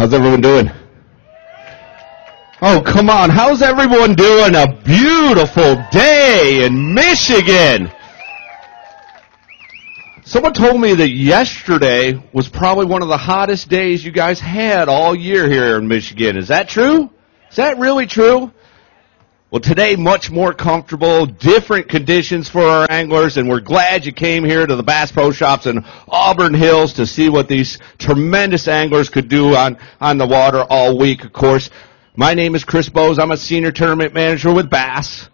How's everyone doing? Oh, come on. How's everyone doing? A beautiful day in Michigan. Someone told me that yesterday was probably one of the hottest days you guys had all year here in Michigan. Is that true? Is that really true? Well, today, much more comfortable, different conditions for our anglers, and we're glad you came here to the Bass Pro Shops in Auburn Hills to see what these tremendous anglers could do on the water all week, of course. My name is Chris Bowes. I'm a senior tournament manager with B.A.S.S.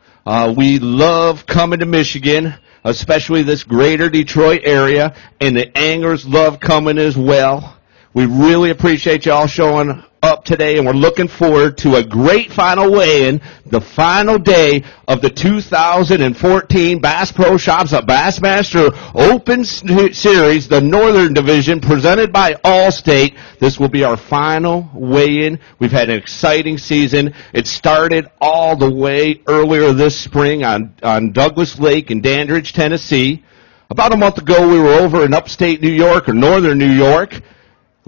We love coming to Michigan, especially this greater Detroit area, and the anglers love coming as well. We really appreciate you all showing up today, and we're looking forward to a great final weigh-in, the final day of the 2014 Bass Pro Shops at Bassmaster Open Series, the Northern Division, presented by Allstate. This will be our final weigh-in. We've had an exciting season. It started all the way earlier this spring on Douglas Lake in Dandridge, Tennessee. About a month ago, we were over in upstate New York, or northern New York,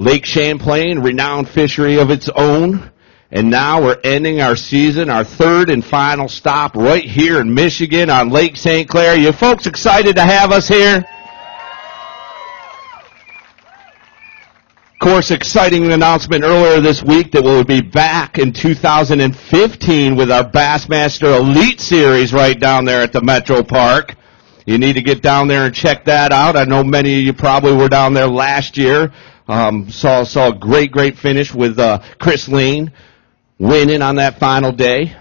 Lake Champlain, renowned fishery of its own. And now we're ending our season, our third and final stop right here in Michigan on Lake St. Clair. You folks excited to have us here? Of course, exciting announcement earlier this week that we'll be back in 2015 with our Bassmaster Elite Series right down there at the Metro Park. You need to get down there and check that out. I know many of you probably were down there last year. Saw a great finish with Chris Lane winning on that final day.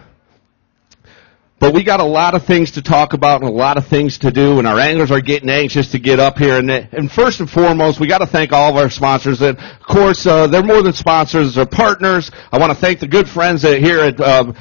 But we got a lot of things to talk about and a lot of things to do, and our anglers are getting anxious to get up here. And first and foremost, we got to thank all of our sponsors. And of course, they're more than sponsors; they're partners. I want to thank the good friends here at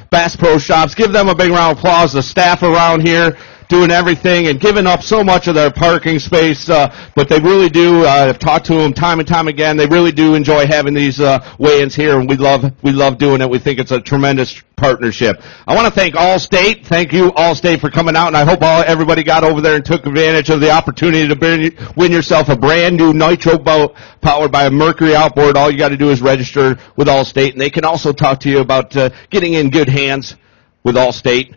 Bass Pro Shops. Give them a big round of applause. The staff around here doing everything and giving up so much of their parking space, but they really do. I've talked to them time and time again. They really do enjoy having these weigh-ins here, and we love doing it. We think it's a tremendous partnership. I want to thank Allstate. Thank you, Allstate, for coming out, and I hope everybody got over there and took advantage of the opportunity to win yourself a brand new nitro boat powered by a Mercury outboard. All you got to do is register with Allstate, and they can also talk to you about getting in good hands with Allstate.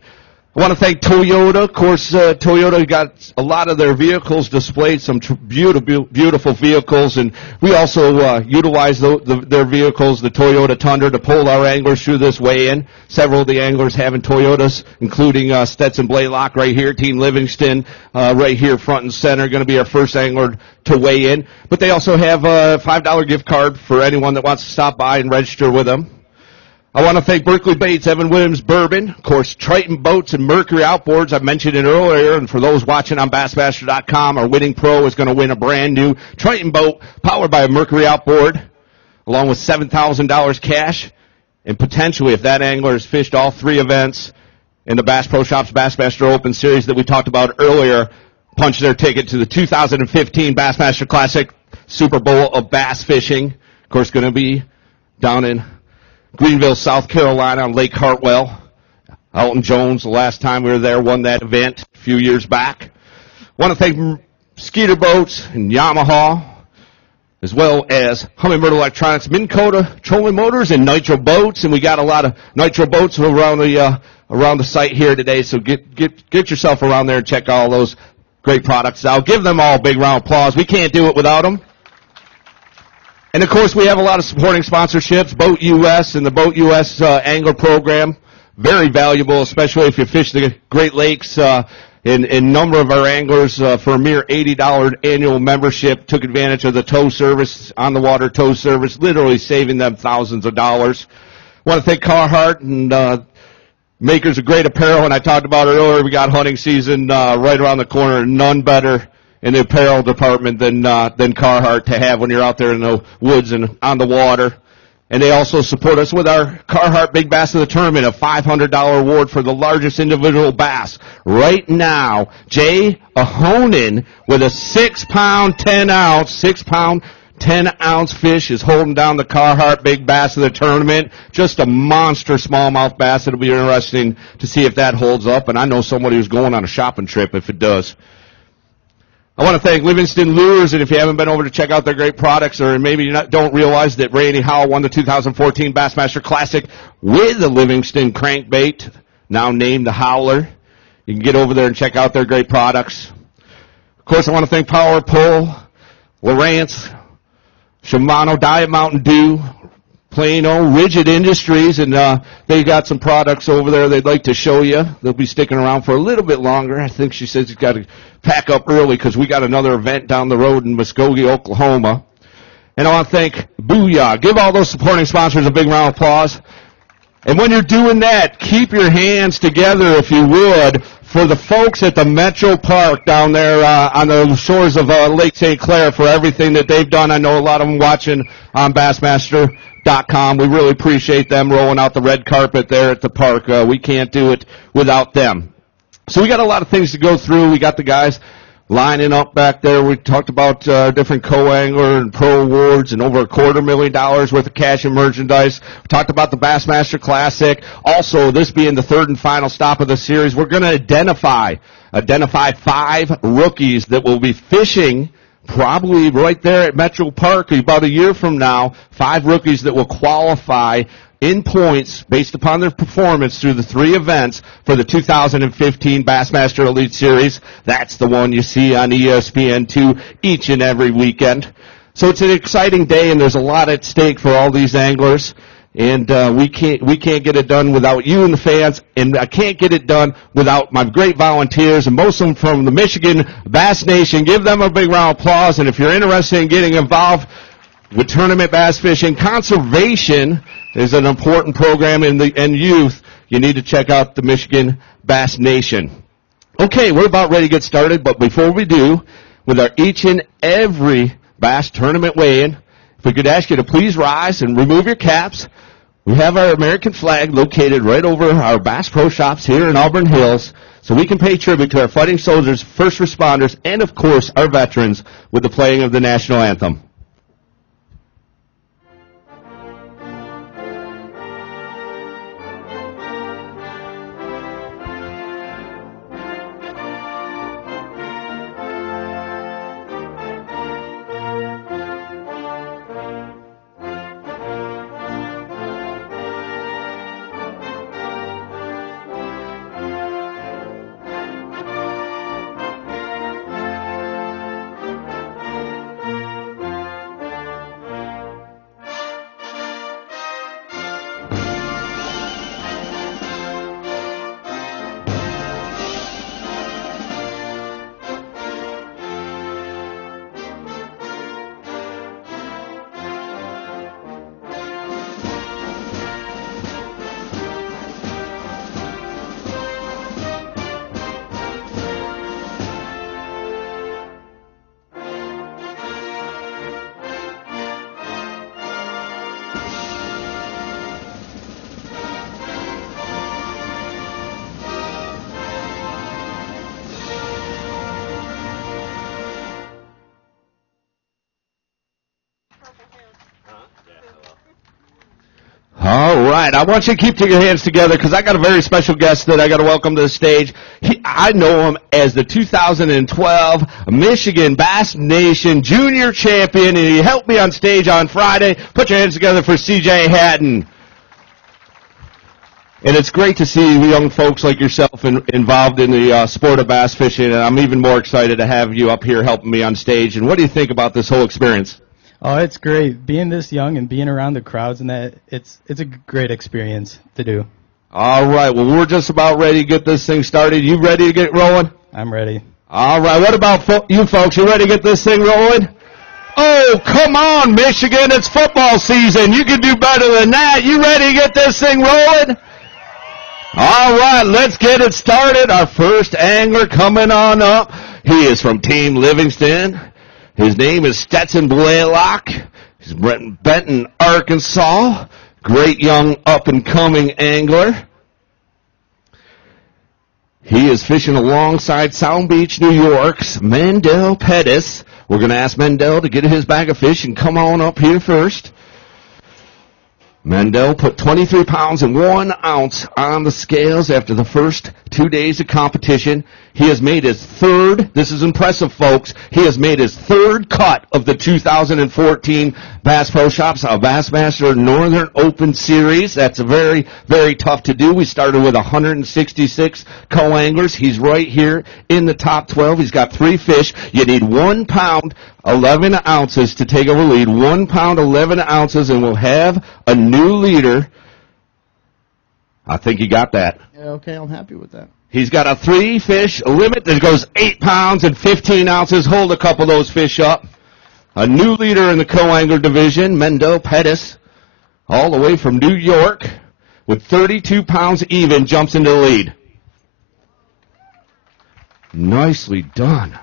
I want to thank Toyota. Of course, Toyota got a lot of their vehicles displayed, some beautiful vehicles, and we also utilize their vehicles, the Toyota Tundra, to pull our anglers through this weigh-in. Several of the anglers having Toyotas, including Stetson Blaylock right here, Team Livingston right here front and center, going to be our first angler to weigh in. But they also have a $5 gift card for anyone that wants to stop by and register with them. I want to thank Berkeley Baits, Evan Williams Bourbon, of course, Triton Boats and Mercury Outboards. I mentioned it earlier, and for those watching on Bassmaster.com, our winning pro is going to win a brand new Triton boat powered by a Mercury Outboard, along with $7,000 cash, and potentially, if that angler has fished all three events in the Bass Pro Shops Bassmaster Open Series that we talked about earlier, punch their ticket to the 2015 Bassmaster Classic Super Bowl of Bass Fishing. Of course, going to be down in Greenville, South Carolina on Lake Hartwell. Elton Jones, the last time we were there, won that event a few years back. I want to thank Skeeter Boats and Yamaha, as well as Humminbird Electronics, Minn Kota Trolling Motors, and Nitro Boats. And we got a lot of Nitro Boats around the site here today, so get yourself around there and check all those great products out. Give them all a big round of applause. We can't do it without them. And, of course, we have a lot of supporting sponsorships, Boat US and the Boat US Angler Program. Very valuable, especially if you fish the Great Lakes. A number of our anglers, for a mere $80 annual membership, took advantage of the tow service, on-the-water tow service, literally saving them thousands of dollars. I want to thank Carhartt and makers of great apparel, and I talked about it earlier. We got hunting season right around the corner. None better in the apparel department than Carhartt to have when you're out there in the woods and on the water. And they also support us with our Carhartt Big Bass of the Tournament, a $500 award for the largest individual bass. Right now, Jay Ahonen with a 6-pound, 10-ounce fish is holding down the Carhartt Big Bass of the Tournament. Just a monster smallmouth bass. It'll be interesting to see if that holds up. And I know somebody who's going on a shopping trip if it does. I want to thank Livingston Lures, and if you haven't been over to check out their great products, or maybe you don't realize that Randy Howell won the 2014 Bassmaster Classic with the Livingston crankbait, now named the Howler. You can get over there and check out their great products. Of course, I want to thank Power Pull, Lowrance, Shimano, Diet Mountain Dew, Plano, Rigid Industries, and they got some products over there they'd like to show you. They'll be sticking around for a little bit longer. I think she says you've got to pack up early because we got another event down the road in Muskogee, Oklahoma. And I want to thank Booyah. Give all those supporting sponsors a big round of applause. And when you're doing that, keep your hands together, if you would, for the folks at the Metro Park down there on the shores of Lake St. Clair for everything that they've done. I know a lot of them watching on Bassmaster.com. We really appreciate them rolling out the red carpet there at the park. We can't do it without them. So we got a lot of things to go through. We got the guys lining up back there. We talked about different co-angler and pro awards and over $250,000 worth of cash and merchandise. We talked about the Bassmaster Classic. Also, this being the third and final stop of the series, we're going to identify 5 rookies that will be fishing probably right there at Metro Park about a year from now. 5 rookies that will qualify in points based upon their performance through the 3 events for the 2015 Bassmaster Elite Series. That's the one you see on ESPN2 each and every weekend. So it's an exciting day, and there's a lot at stake for all these anglers. And we can't get it done without you and the fans, and I can't get it done without my great volunteers, and most of them from the Michigan Bass Nation. Give them a big round of applause. And if you're interested in getting involved with tournament bass fishing, conservation is an important program in youth. You need to check out the Michigan Bass Nation. Okay, we're about ready to get started, but before we do, with our each and every bass tournament weigh-in, if we could ask you to please rise and remove your caps. We have our American flag located right over our Bass Pro Shops here in Auburn Hills, so we can pay tribute to our fighting soldiers, first responders, and, of course, our veterans with the playing of the national anthem. All right, I want you to keep your hands together because I got a very special guest that I got to welcome to the stage. I know him as the 2012 Michigan Bass Nation Junior Champion, and he helped me on stage on Friday. Put your hands together for C.J. Hatton. And it's great to see young folks like yourself involved in the sport of bass fishing, and I'm even more excited to have you up here helping me on stage. And what do you think about this whole experience? Oh, it's great. Being this young and being around the crowds and that, it's a great experience to do. All right. Well, we're just about ready to get this thing started. You ready to get rolling? I'm ready. All right. What about you folks? You ready to get this thing rolling? Oh, come on, Michigan. It's football season. You can do better than that. You ready to get this thing rolling? All right. Let's get it started. Our first angler coming on up. He is from Team Livingston. His name is Stetson Blaylock. He's from Benton, Arkansas. Great young up-and-coming angler. He is fishing alongside Sound Beach, New York's Mendel Pettis. We're going to ask Mendel to get his bag of fish and come on up here first. Mendel put 23 pounds and 1 ounce on the scales after the first 2 days of competition. He has made his third, this is impressive, folks, he has made his third cut of the 2014 Bass Pro Shops Bassmaster Northern Open Series. That's very, very tough to do. We started with 166 co-anglers. He's right here in the top 12. He's got 3 fish. You need 1 pound, 11 ounces to take over lead. 1 pound, 11 ounces, and we'll have a new leader. I think you got that. Yeah, okay, I'm happy with that. He's got a 3-fish limit that goes 8 pounds and 15 ounces. Hold a couple of those fish up. A new leader in the co-angler division, Mendo Pettis, all the way from New York, with 32 pounds even, jumps into the lead. Nicely done.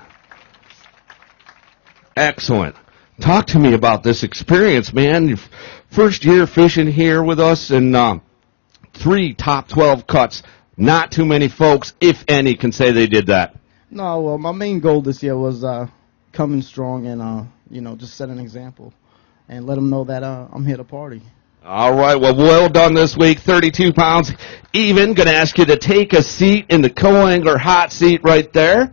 Excellent. Talk to me about this experience, man. Your first year fishing here with us, and 3 top 12 cuts. Not too many folks, if any, can say they did that. No, well, my main goal this year was coming strong and, just set an example and let them know that I'm here to party. All right, well done this week. 32 pounds even. Going to ask you to take a seat in the co-angler hot seat right there.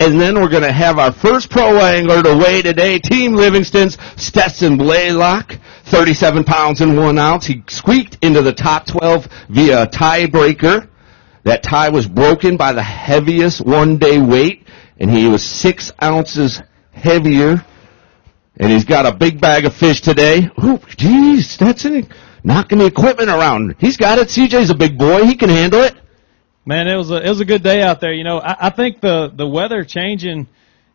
And then we're going to have our first pro angler to weigh today, Team Livingston's Stetson Blaylock, 37 pounds and 1 ounce. He squeaked into the top 12 via tiebreaker. That tie was broken by the heaviest one-day weight, and he was 6 ounces heavier. And he's got a big bag of fish today. Ooh, geez, Stetson knocking the equipment around. He's got it. CJ's a big boy. He can handle it. Man, it was a good day out there. I think the weather changing,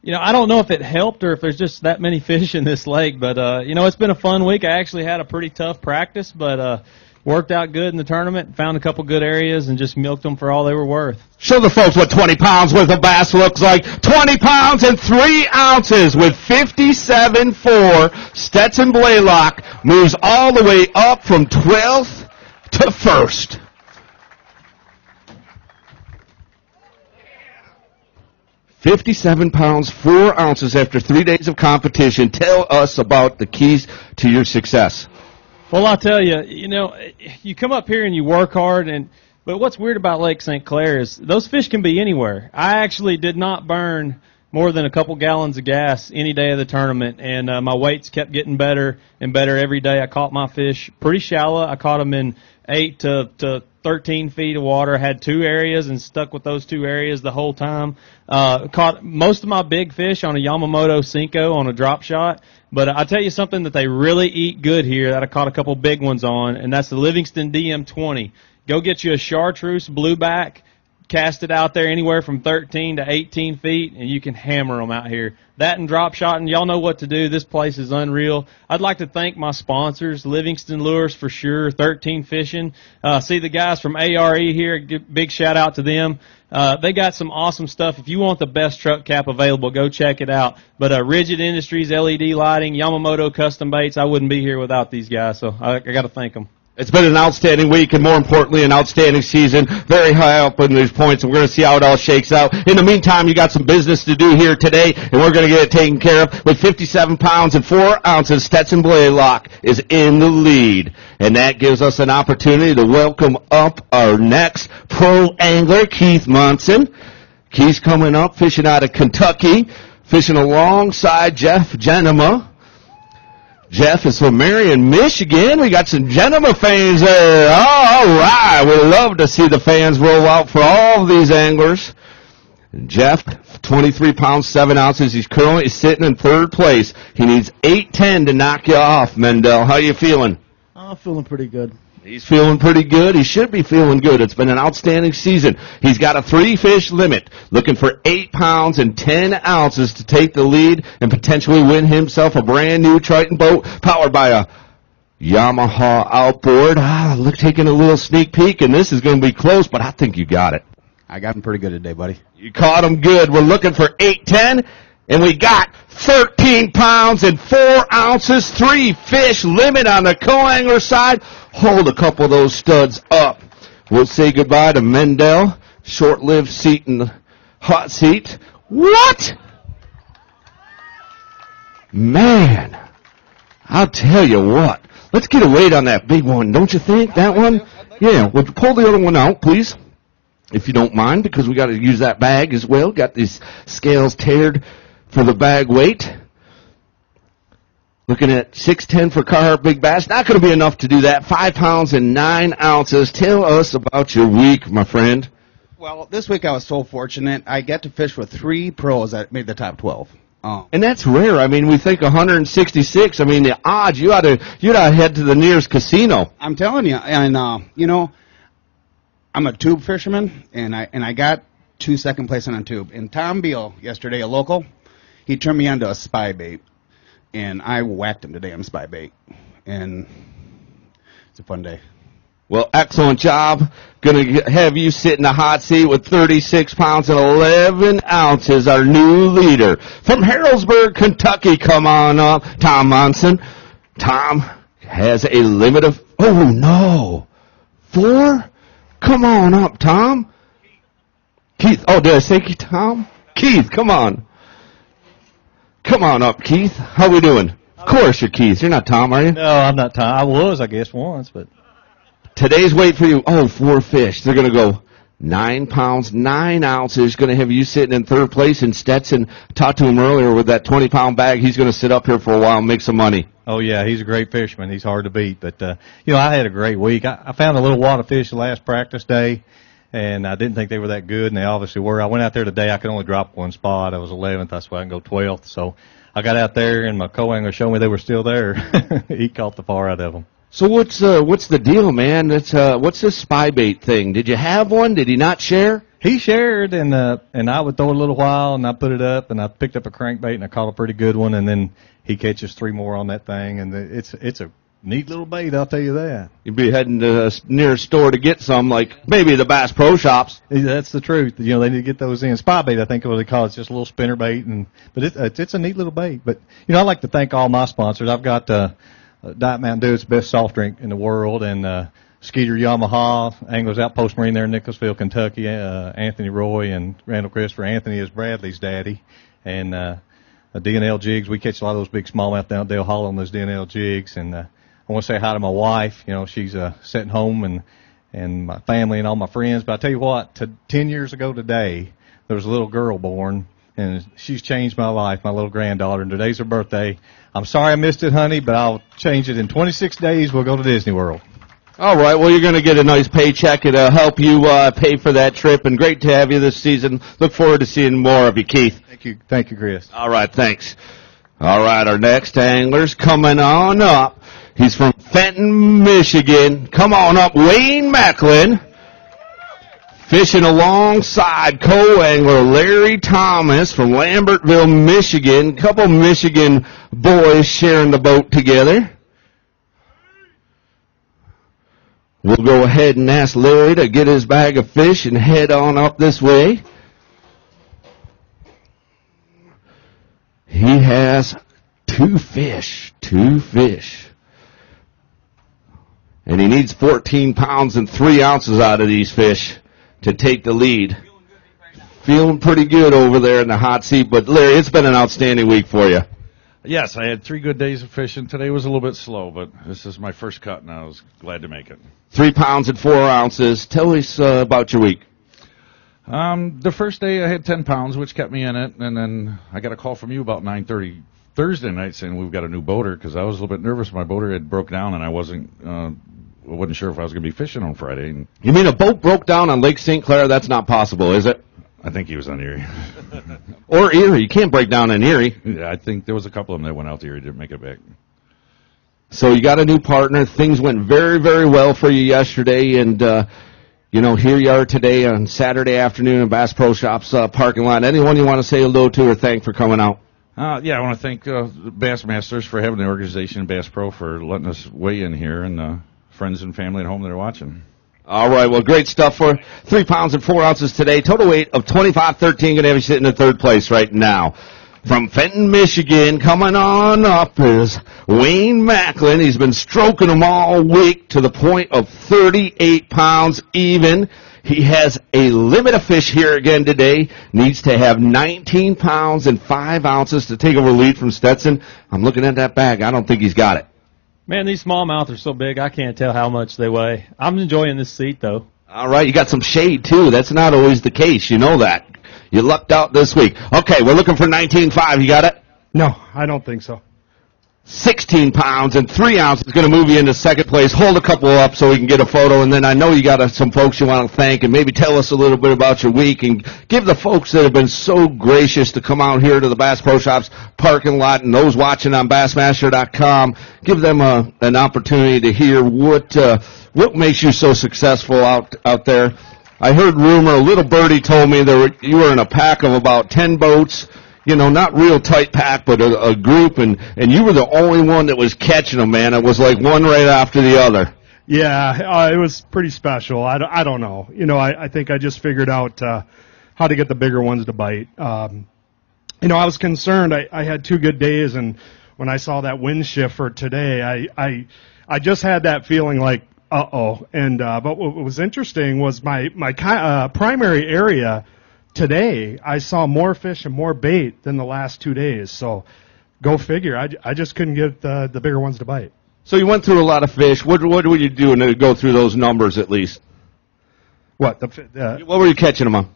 I don't know if it helped or if there's just that many fish in this lake, but, it's been a fun week. I actually had a pretty tough practice, but worked out good in the tournament, found a couple good areas, and just milked them for all they were worth. Show the folks what 20 pounds worth of bass looks like. 20 pounds and 3 ounces with 57.4. Stetson Blaylock moves all the way up from 12th to 1st. £57, 4 ounces after 3 days of competition. Tell us about the keys to your success. Well, I'll tell you, you come up here and you work hard, but what's weird about Lake St. Clair is those fish can be anywhere. I actually did not burn more than a couple gallons of gas any day of the tournament, and my weights kept getting better and better every day. I caught my fish pretty shallow. I caught them in 8 to 13 feet of water. I had 2 areas and stuck with those 2 areas the whole time. Caught most of my big fish on a Yamamoto Cinco on a drop shot. But I'll tell you something that they really eat good here that I caught a couple big ones on, and that's the Livingston DM20. Go get you a chartreuse blueback, cast it out there anywhere from 13 to 18 feet, and you can hammer them out here. That and drop shot, and y'all know what to do. This place is unreal. I'd like to thank my sponsors, Livingston Lures for sure, 13 Fishing. See the guys from ARE here, big shout out to them. They got some awesome stuff. If you want the best truck cap available, go check it out. But Rigid Industries, LED lighting, Yamamoto custom baits, I wouldn't be here without these guys, so I got to thank them. It's been an outstanding week and, more importantly, an outstanding season. Very high up in these points, and we're going to see how it all shakes out. In the meantime, you got some business to do here today, and we're going to get it taken care of. With 57 pounds and 4 ounces, Stetson Blaylock is in the lead. And that gives us an opportunity to welcome up our next pro angler, Keith Monson. Keith's coming up, fishing out of Kentucky, fishing alongside Jeff Genema. Jeff is from Marion, Michigan. We got some Genema fans there. Oh, all right. We love to see the fans roll out for all of these anglers. Jeff, 23 pounds, 7 ounces. He's currently sitting in 3rd place. He needs 8-10 to knock you off, Mendel. How you feeling? I'm feeling pretty good. He's feeling pretty good. He should be feeling good. It's been an outstanding season. He's got a 3-fish limit, looking for 8 pounds and 10 ounces to take the lead and potentially win himself a brand-new Triton boat powered by a Yamaha outboard. Look, taking a little sneak peek, and this is going to be close, but I think you got it. I got him pretty good today, buddy. You caught him good. We're looking for 8-10, and we got 13 pounds and 4 ounces, 3-fish limit on the co-angler side. Hold a couple of those studs up. We'll say goodbye to Mendel. Short-lived seat in the hot seat. What? Man, I'll tell you what. Let's get a weight on that big one, don't you think? That one? Yeah, would you pull the other one out, please? if you don't mind, because we got to use that bag as well. Got these scales tailored for the bag weight. Looking at 610 for Carhartt Big Bass. Not going to be enough to do that. 5 pounds and 9 ounces. Tell us about your week, my friend. Well, this week I was so fortunate. I get to fish with 3 pros that made the top 12. And that's rare. I mean, we think 166. I mean, the odds, you ought to head to the nearest casino. I'm telling you, and you know, I'm a tube fisherman, and I got 2 second place on a tube. And Tom Beale yesterday, a local, he turned me onto a spy bait, and I whacked him today on spy bait, and it's a fun day. Well, excellent job. Going to have you sit in the hot seat with 36 pounds and 11 ounces, our new leader. From Harrodsburg, Kentucky, come on up, Tom Monson. Tom has a limit of, oh, no, 4? Come on up, Tom. Keith, oh, did I say Tom? Keith, come on. Come on up, Keith. How we doing? Of course you're Keith. You're not Tom, are you? No, I'm not Tom. I was, I guess, once, but... Today's weight for you, 4 fish. They're going to go 9 pounds, 9 ounces. Going to have you sitting in third place. And Stetson, talked to him earlier with that 20-pound bag. He's going to sit up here for a while and make some money. Oh, yeah, he's a great fisherman. He's hard to beat. But, you know, I had a great week. I found a little wad of fish the last practice day, and I didn't think they were that good, and they obviously were. I went out there today. I could only drop one spot. I was 11th. That's why I can go 12th. So I got out there, and my co-angler showed me they were still there. He caught the far out of them. So what's the deal, man? What's this spy bait thing? Did you have one? Did he not share? He shared, and I would throw it a little while, and I put it up, and I picked up a crankbait, and I caught a pretty good one, and then he catches 3 more on that thing, and it's a neat little bait, I'll tell you that. You'd be heading to the nearest store to get some, like maybe the Bass Pro Shops. That's the truth. You know, they need to get those in. Spy bait, I think what they call it. It's just a little spinner bait, but it's a neat little bait. But, you know, I'd like to thank all my sponsors. I've got Diet Mountain Dew, it's the best soft drink in the world, and Skeeter Yamaha, Anglers Outpost Marine there in Nicholasville, Kentucky, Anthony Roy and Randall Christopher. Anthony is Bradley's daddy, and D&L jigs. We catch a lot of those big smallmouth down at Dale Hollow on those D&L jigs, and I want to say hi to my wife. You know, she's sitting home, and my family and all my friends. But I tell you what, 10 years ago today, there was a little girl born, and she's changed my life, my little granddaughter, and today's her birthday. I'm sorry I missed it, honey, but I'll change it. In 26 days, we'll go to Disney World. All right, well, you're going to get a nice paycheck. It'll help you pay for that trip, and great to have you this season. Look forward to seeing more of you, Keith. Thank you, Chris. All right, thanks. All right, our next angler's coming on up. He's from Fenton, Michigan. Come on up, Wayne Macklin. Fishing alongside co-angler Larry Thomas from Lambertville, Michigan. A couple Michigan boys sharing the boat together. We'll go ahead and ask Larry to get his bag of fish and head on up this way. He has 2 fish. And he needs 14 pounds and 3 ounces out of these fish to take the lead. Feeling pretty good over there in the hot seat. But, Larry, it's been an outstanding week for you. Yes, I had 3 good days of fishing. Today was a little bit slow, but this is my first cut, and I was glad to make it. 3 pounds and 4 ounces. Tell us about your week. The first day I had 10 pounds, which kept me in it, and then I got a call from you about 9:30 Thursday night saying we've got a new boater, because I was a little bit nervous. My boater had broke down, and I wasn't sure if I was going to be fishing on Friday. And you mean a boat broke down on Lake St. Clair? That's not possible, is it? I think he was on Erie. Or Erie. You can't break down in Erie. Yeah, I think there was a couple of them that went out to Erie, didn't make it back. So you got a new partner. Things went very, very well for you yesterday, and here you are today on Saturday afternoon in Bass Pro Shops parking lot. Anyone you want to say hello to or thank for coming out? Yeah, I want to thank Bassmasters for having the organization, Bass Pro for letting us weigh in here, and friends and family at home that are watching. All right, well, great stuff for 3 pounds and 4 ounces today. Total weight of 25.13. Going to have you sitting in third place right now. From Fenton, Michigan, coming on up is Wayne Macklin. He's been stroking them all week to the point of 38 pounds even. He has a limit of fish here again today. Needs to have 19 pounds and 5 ounces to take over the lead from Stetson. I'm looking at that bag. I don't think he's got it. Man, these smallmouth are so big, I can't tell how much they weigh. I'm enjoying this seat, though. All right, you got some shade, too. That's not always the case. You know that. You lucked out this week. Okay, we're looking for 19.5. You got it? No, I don't think so. 16 pounds and 3 ounces. Going to move you into second place. Hold a couple up so we can get a photo. And then I know you got some folks you want to thank, and maybe tell us a little bit about your week and give the folks that have been so gracious to come out here to the Bass Pro Shops parking lot and those watching on Bassmaster.com, give them an opportunity to hear what makes you so successful out there. I heard rumor, a little birdie told me you were in a pack of about 10 boats. You know, not real tight pack, but a group, and you were the only one that was catching them, man. It was like one right after the other. Yeah, it was pretty special. I don't know. You know, I think I just figured out how to get the bigger ones to bite. You know, I was concerned. I had 2 good days, and when I saw that wind shift for today, I just had that feeling like, uh-oh. And but what was interesting was my primary area today, I saw more fish and more bait than the last 2 days. So go figure. I just couldn't get the bigger ones to bite. So you went through a lot of fish. What were you doing to go through those numbers at least? What? What were you catching them on?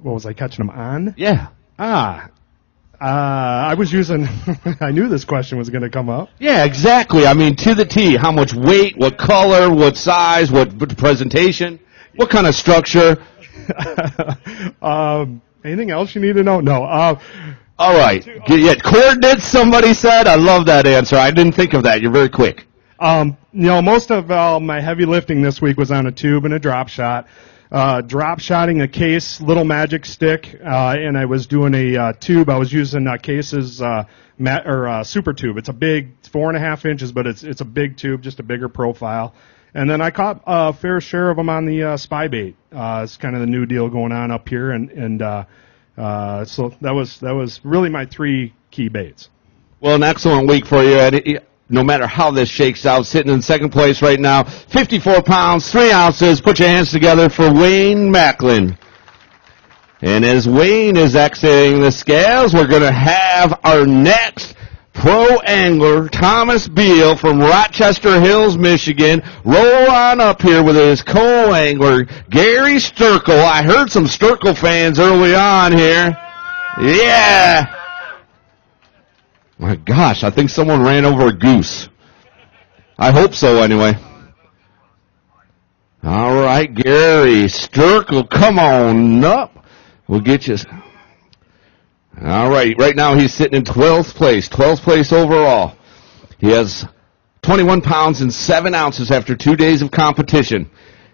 What was I catching them on? Yeah. I was using, I knew this question was going to come up. Yeah, exactly. I mean, to the T. How much weight, what color, what size, what presentation, what kind of structure? Anything else you need to know? No. All right. Yeah, coordinates, somebody said. I love that answer. I didn't think of that. You're very quick. You know, most of my heavy lifting this week was on a tube and a drop shot. Drop shotting a Case Little Magic stick, and I was doing a tube. I was using Case's super tube. It's a big, 4.5 inches, but it's a big tube, just a bigger profile. And then I caught a fair share of them on the spy bait. It's kind of the new deal going on up here, and so that was really my 3 key baits. Well, an excellent week for you, Eddie. No matter how this shakes out, sitting in second place right now, 54 pounds, 3 ounces. Put your hands together for Wayne Macklin. And as Wayne is exiting the scales, we're going to have our next pro angler, Thomas Beale from Rochester Hills, Michigan, roll on up here with his co-angler, Gary Sturkle. I heard some Sturkle fans early on here. Yeah. My gosh, I think someone ran over a goose. I hope so, anyway. All right, Gary Sturkle, come on up. We'll get you. All right, right now he's sitting in 12th place overall. He has 21 pounds and 7 ounces after 2 days of competition.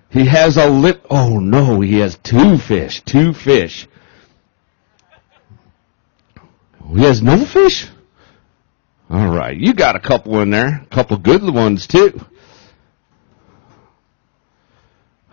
He has oh no, he has 2 fish. He has no fish? All right, you got a couple in there, a couple good ones too.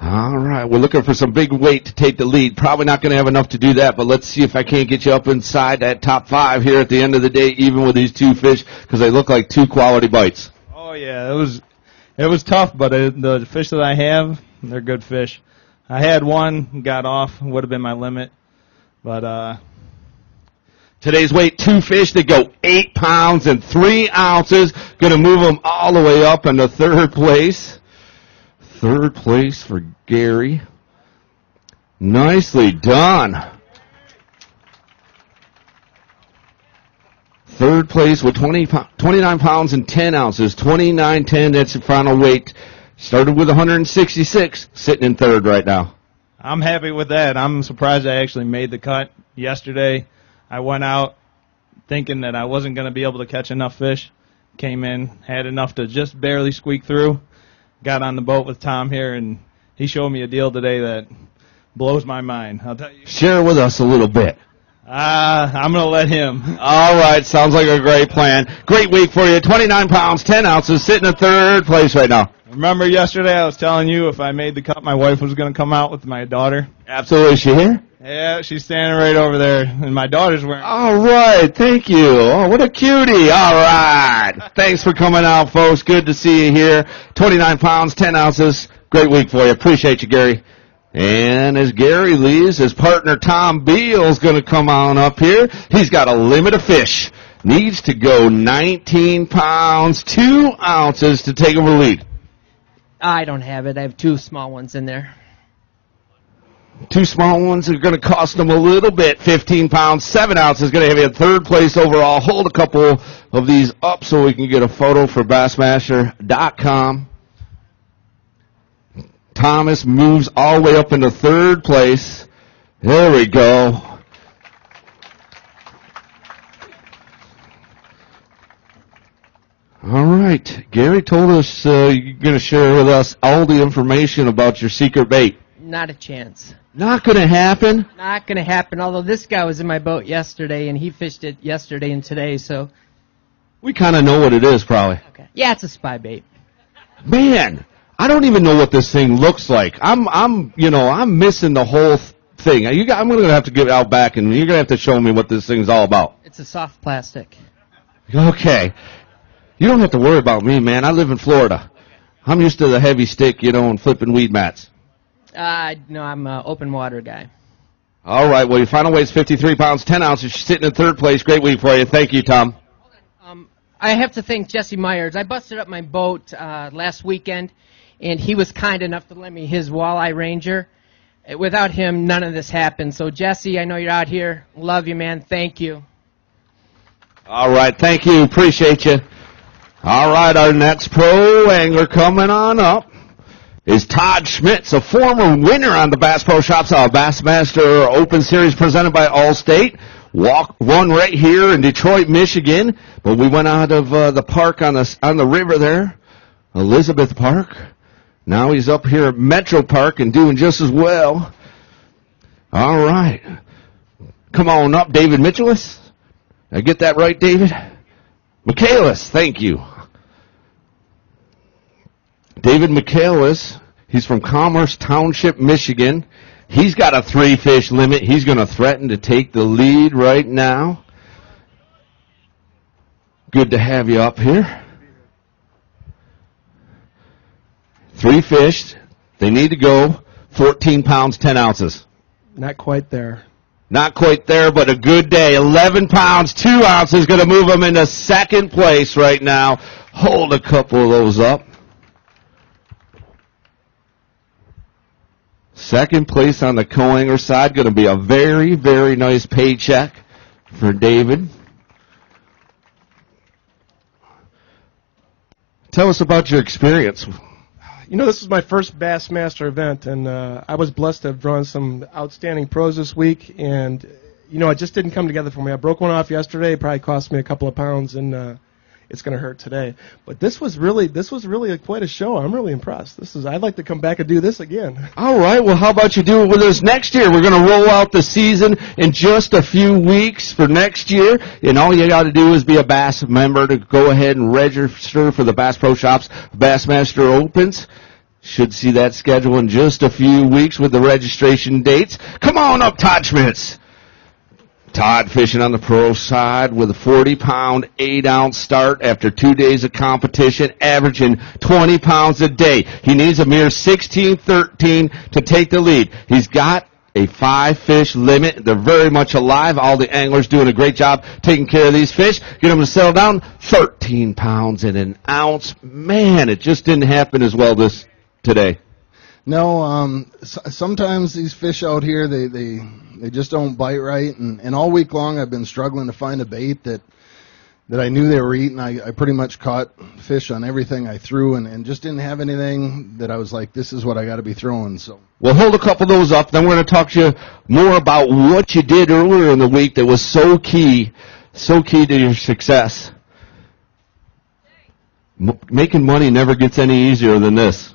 All right, we're looking for some big weight to take the lead. Probably not going to have enough to do that, but let's see if I can't get you up inside that top 5 here at the end of the day, even with these 2 fish, because they look like 2 quality bites. Oh yeah, it was tough, but the fish that I have, they're good fish. I had one, got off, would have been my limit, but today's weight, 2 fish that go 8 pounds and 3 ounces. Going to move them all the way up into 3rd place. 3rd place for Gary. Nicely done. 3rd place with 29 pounds and 10 ounces. 29.10, that's the final weight. Started with 166, sitting in 3rd right now. I'm happy with that. I'm surprised I actually made the cut yesterday. I went out thinking that I wasn't going to be able to catch enough fish. Came in, had enough to just barely squeak through. Got on the boat with Tom here, and he showed me a deal today that blows my mind. I'll tell you. Share with us a little bit. I'm going to let him. All right, sounds like a great plan. Great week for you. 29 pounds, 10 ounces, sitting in 3rd place right now. Remember yesterday I was telling you if I made the cut, my wife was going to come out with my daughter? Absolutely. Is she here? Yeah, she's standing right over there, and my daughter's wearing. All right, thank you. Oh, what a cutie. All right. Thanks for coming out, folks. Good to see you here. 29 pounds, 10 ounces. Great week for you. Appreciate you, Gary. And as Gary leaves, his partner Tom Beale is going to come on up here. He's got a limit of fish. Needs to go 19 pounds, 2 ounces to take over the lead. I don't have it. I have 2 small ones in there. 2 small ones are going to cost them a little bit. 15 pounds, 7 ounces. Going to have you in 3rd place overall. Hold a couple of these up so we can get a photo for Bassmaster.com. Thomas moves all the way up into 3rd place. There we go. All right. Gary told us you're going to share with us all the information about your secret bait. Not a chance. Not going to happen? Not going to happen, although this guy was in my boat yesterday, and he fished it yesterday and today, so. We kind of know what it is, probably. Okay. Yeah, it's a spy bait. Man, I don't even know what this thing looks like. I'm missing the whole thing. I'm going to have to get out back, and you're going to have to show me what this thing's all about. It's a soft plastic. Okay. You don't have to worry about me, man. I live in Florida. I'm used to the heavy stick, and flipping weed mats. No, I'm an open water guy. All right. Well, your final weight's 53 pounds, 10 ounces. You're sitting in 3rd place. Great week for you. Thank you, Tom. I have to thank Jesse Myers. I busted up my boat last weekend, and he was kind enough to lend me his walleye Ranger. Without him, none of this happened. So, Jesse, I know you're out here. Love you, man. Thank you. All right. Thank you. Appreciate you. All right. Our next pro angler coming on up is Todd Schmitz, a former winner on the Bass Pro Shops Bassmaster Open Series presented by Allstate. Won right here in Detroit, Michigan, but we went out of the park on the river there, Elizabeth Park. Now he's up here at Metro Park and doing just as well. All right. Come on up, David Michaelis. Did I get that right, David? Michaelis, thank you. David Michaelis, he's from Commerce Township, Michigan. He's got a 3-fish limit. He's going to threaten to take the lead right now. Good to have you up here. 3 fish. They need to go 14 pounds, 10 ounces. Not quite there. Not quite there, but a good day. 11 pounds, 2 ounces, going to move them into 2nd place right now. Hold a couple of those up. 2nd place on the co-angler side, going to be a very, very nice paycheck for David. Tell us about your experience. This was my first Bassmaster event, and I was blessed to have drawn some outstanding pros this week, and, it just didn't come together for me. I broke one off yesterday. It probably cost me a couple of pounds, and it's going to hurt today. But this was really quite a show. I'm really impressed. I'd like to come back and do this again. All right. Well, how about you do it with us next year? We're going to roll out the season in just a few weeks for next year, and all you got to do is be a Bass member to go ahead and register for the Bass Pro Shops Bassmaster Opens. Should see that schedule in just a few weeks with the registration dates. Come on up, Todd Schmitz. Todd fishing on the pro side with a 40-pound, 8-ounce start after 2 days of competition, averaging 20 pounds a day. He needs a mere 16-13 to take the lead. He's got a 5-fish limit. They're very much alive. All the anglers doing a great job taking care of these fish. Get them to settle down. 13 pounds and an ounce. Man, it just didn't happen as well today. No, sometimes these fish out here, they just don't bite right, and all week long I've been struggling to find a bait that I knew they were eating. I pretty much caught fish on everything I threw, and just didn't have anything that I was like, this is what I got to be throwing. So we'll hold a couple of those up, then we're going to talk to you more about what you did earlier in the week that was so key to your success. Making money never gets any easier than this.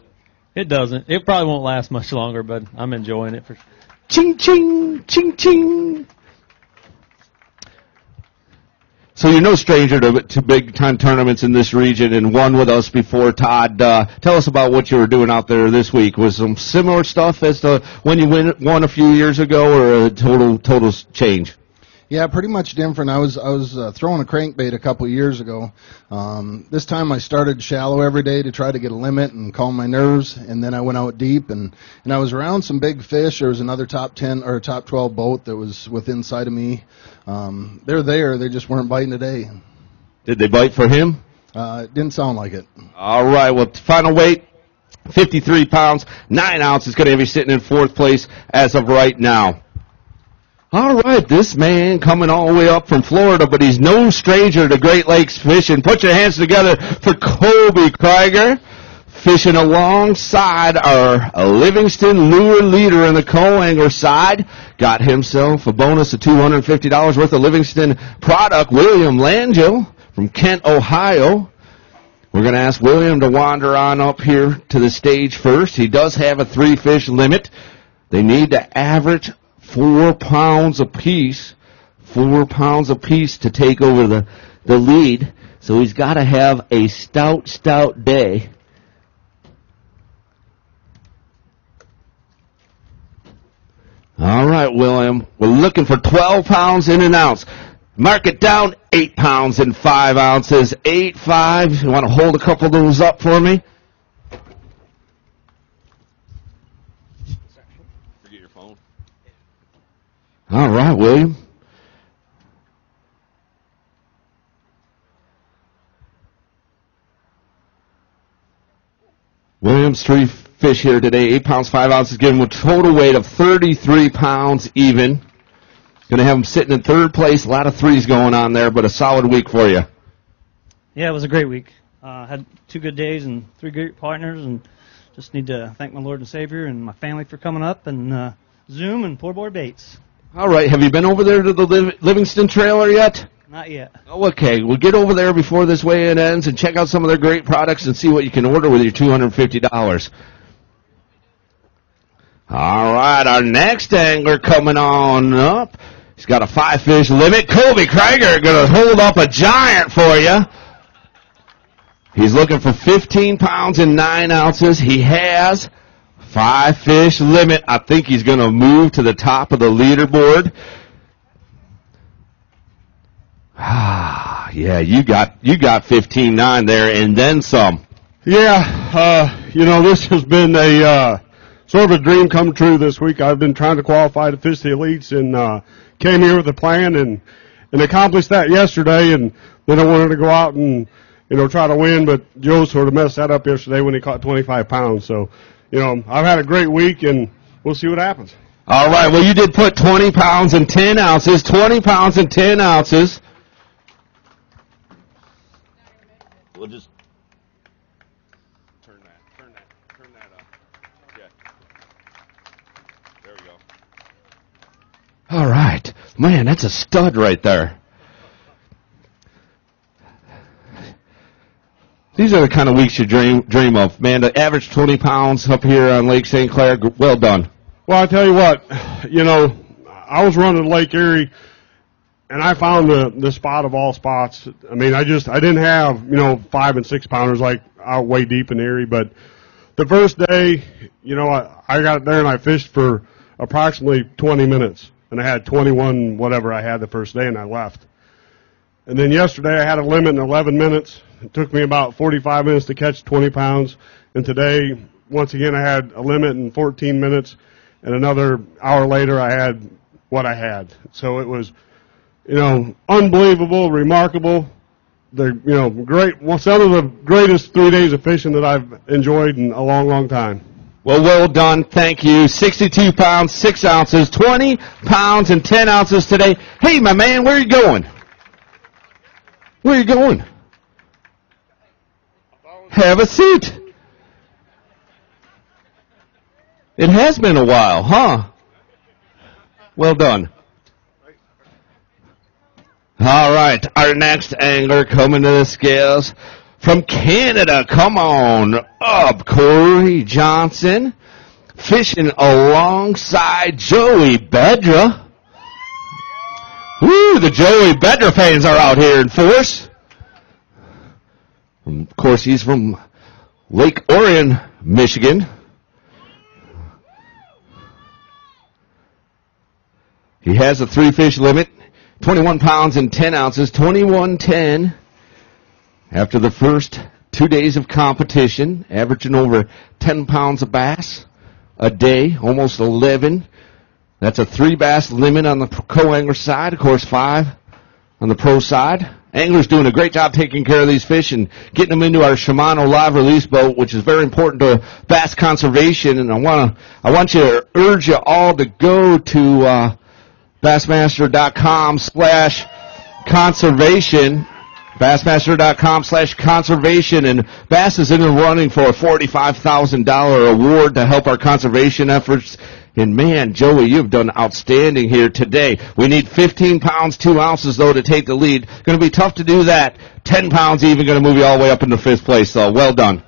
It doesn't. It probably won't last much longer, but I'm enjoying it for sure. Ching, ching, ching, ching. So you're no stranger to big-time tournaments in this region, and won with us before, Todd. Tell us about what you were doing out there this week. Was some similar stuff as to when you won a few years ago, or a total change? Yeah, pretty much different. I was throwing a crankbait a couple years ago. This time I started shallow every day to try to get a limit and calm my nerves, and then I went out deep, and I was around some big fish. There was another top 10 or top 12 boat that was within sight of me. They're there. They just weren't biting today. Did they bite for him? It didn't sound like it. All right. Well, final weight 53 pounds, 9 ounces. Going to be sitting in 4th place as of right now. All right, this man coming all the way up from Florida, but he's no stranger to Great Lakes fishing. Put your hands together for Kobe Krieger, fishing alongside our Livingston lure leader in the co-angler side. Got himself a bonus of $250 worth of Livingston product. William Langell from Kent, Ohio. We're going to ask William to wander on up here to the stage first. He does have a 3-fish limit. They need to average 4 pounds apiece. 4 pounds apiece to take over the lead. So he's got to have a stout day. All right, William. We're looking for 12 pounds in and outs. Mark it down, 8 pounds and 5 ounces. 8.5. You want to hold a couple of those up for me? Forget your phone. All right, William. William's 3 fish here today, 8 pounds, 5 ounces, giving him a total weight of 33 pounds even. Going to have him sitting in 3rd place. A lot of 3s going on there, but a solid week for you. Yeah, it was a great week. Had 2 good days and 3 great partners, and just need to thank my Lord and Savior and my family for coming up, and Zoom and Poor Boy Baits. All right, have you been over there to the Livingston trailer yet? Not yet. Oh, okay. We'll get over there before this weigh-in ends and check out some of their great products and see what you can order with your $250. All right, our next angler coming on up. He's got a 5-fish limit. Kobe Krieger going to hold up a giant for you. He's looking for 15 pounds and 9 ounces. He has 5-fish limit. I think he's going to move to the top of the leaderboard. Yeah, you got 15.9 there and then some. Yeah, this has been a sort of a dream come true this week. I've been trying to qualify to fish the elites and came here with a plan and accomplished that yesterday. And then I wanted to go out and try to win, but Joe sort of messed that up yesterday when he caught 25 pounds. So, I've had a great week and we'll see what happens. All right. Well, you did put 20 pounds and 10 ounces. 20 pounds and 10 ounces. We'll just turn that up. Yeah. There we go. All right. Man, that's a stud right there. These are the kind of weeks you dream of. Man, to average 20 pounds up here on Lake St. Clair, well done. Well, I tell you what, I was running Lake Erie, and I found the spot of all spots. I mean, I didn't have, 5 and 6 pounders like out way deep in Erie, but the first day, I got there and I fished for approximately 20 minutes, and I had 21 whatever I had the first day, and I left. And then yesterday I had a limit in 11 minutes. It took me about 45 minutes to catch 20 pounds, and today, once again, I had a limit in 14 minutes, and another hour later I had what I had. So it was, unbelievable, remarkable. Great. Some of the greatest 3 days of fishing that I've enjoyed in a long, long time. Well done. Thank you. 62 pounds, 6 ounces, 20 pounds and 10 ounces today. Hey, my man, where are you going? Where are you going? Have a seat. It has been a while, huh? Well done. All right, our next angler coming to the scales from Canada. Come on up, Corey Johnson, fishing alongside Joey Bedra. Woo, the Joey Bedra fans are out here in force. Of course, he's from Lake Orion, Michigan. He has a 3-fish limit, 21 pounds and 10 ounces, 21.10 after the first 2 days of competition, averaging over 10 pounds of bass a day, almost 11. That's a 3 bass limit on the co-angler side, of course 5 on the pro side. Anglers doing a great job taking care of these fish and getting them into our Shimano live release boat, which is very important to bass conservation. And I want you to urge you all to go to Bassmaster.com/conservation. Bassmaster.com/conservation, and Bass is in the running for a $45,000 award to help our conservation efforts. And man, Joey, you've done outstanding here today. We need 15 pounds, 2 ounces, though, to take the lead. Going to be tough to do that. 10 pounds even going to move you all the way up into 5th place, so well done.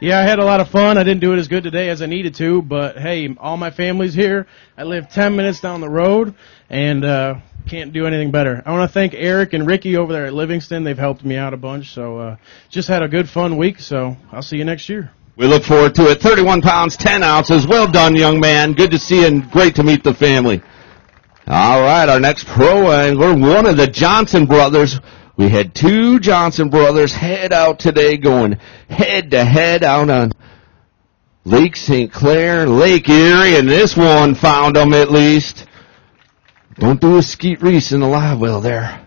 Yeah, I had a lot of fun. I didn't do it as good today as I needed to, but hey, all my family's here. I live 10 minutes down the road, and can't do anything better. I want to thank Eric and Ricky over there at Livingston. They've helped me out a bunch, so just had a good, fun week, so I'll see you next year. We look forward to it. 31 pounds, 10 ounces. Well done, young man. Good to see you and great to meet the family. All right, our next pro angler, one of the Johnson brothers. We had 2 Johnson brothers head out today going head-to-head out on Lake St. Clair, Lake Erie, and this one found them at least. Don't do a skeet reese in the live well there.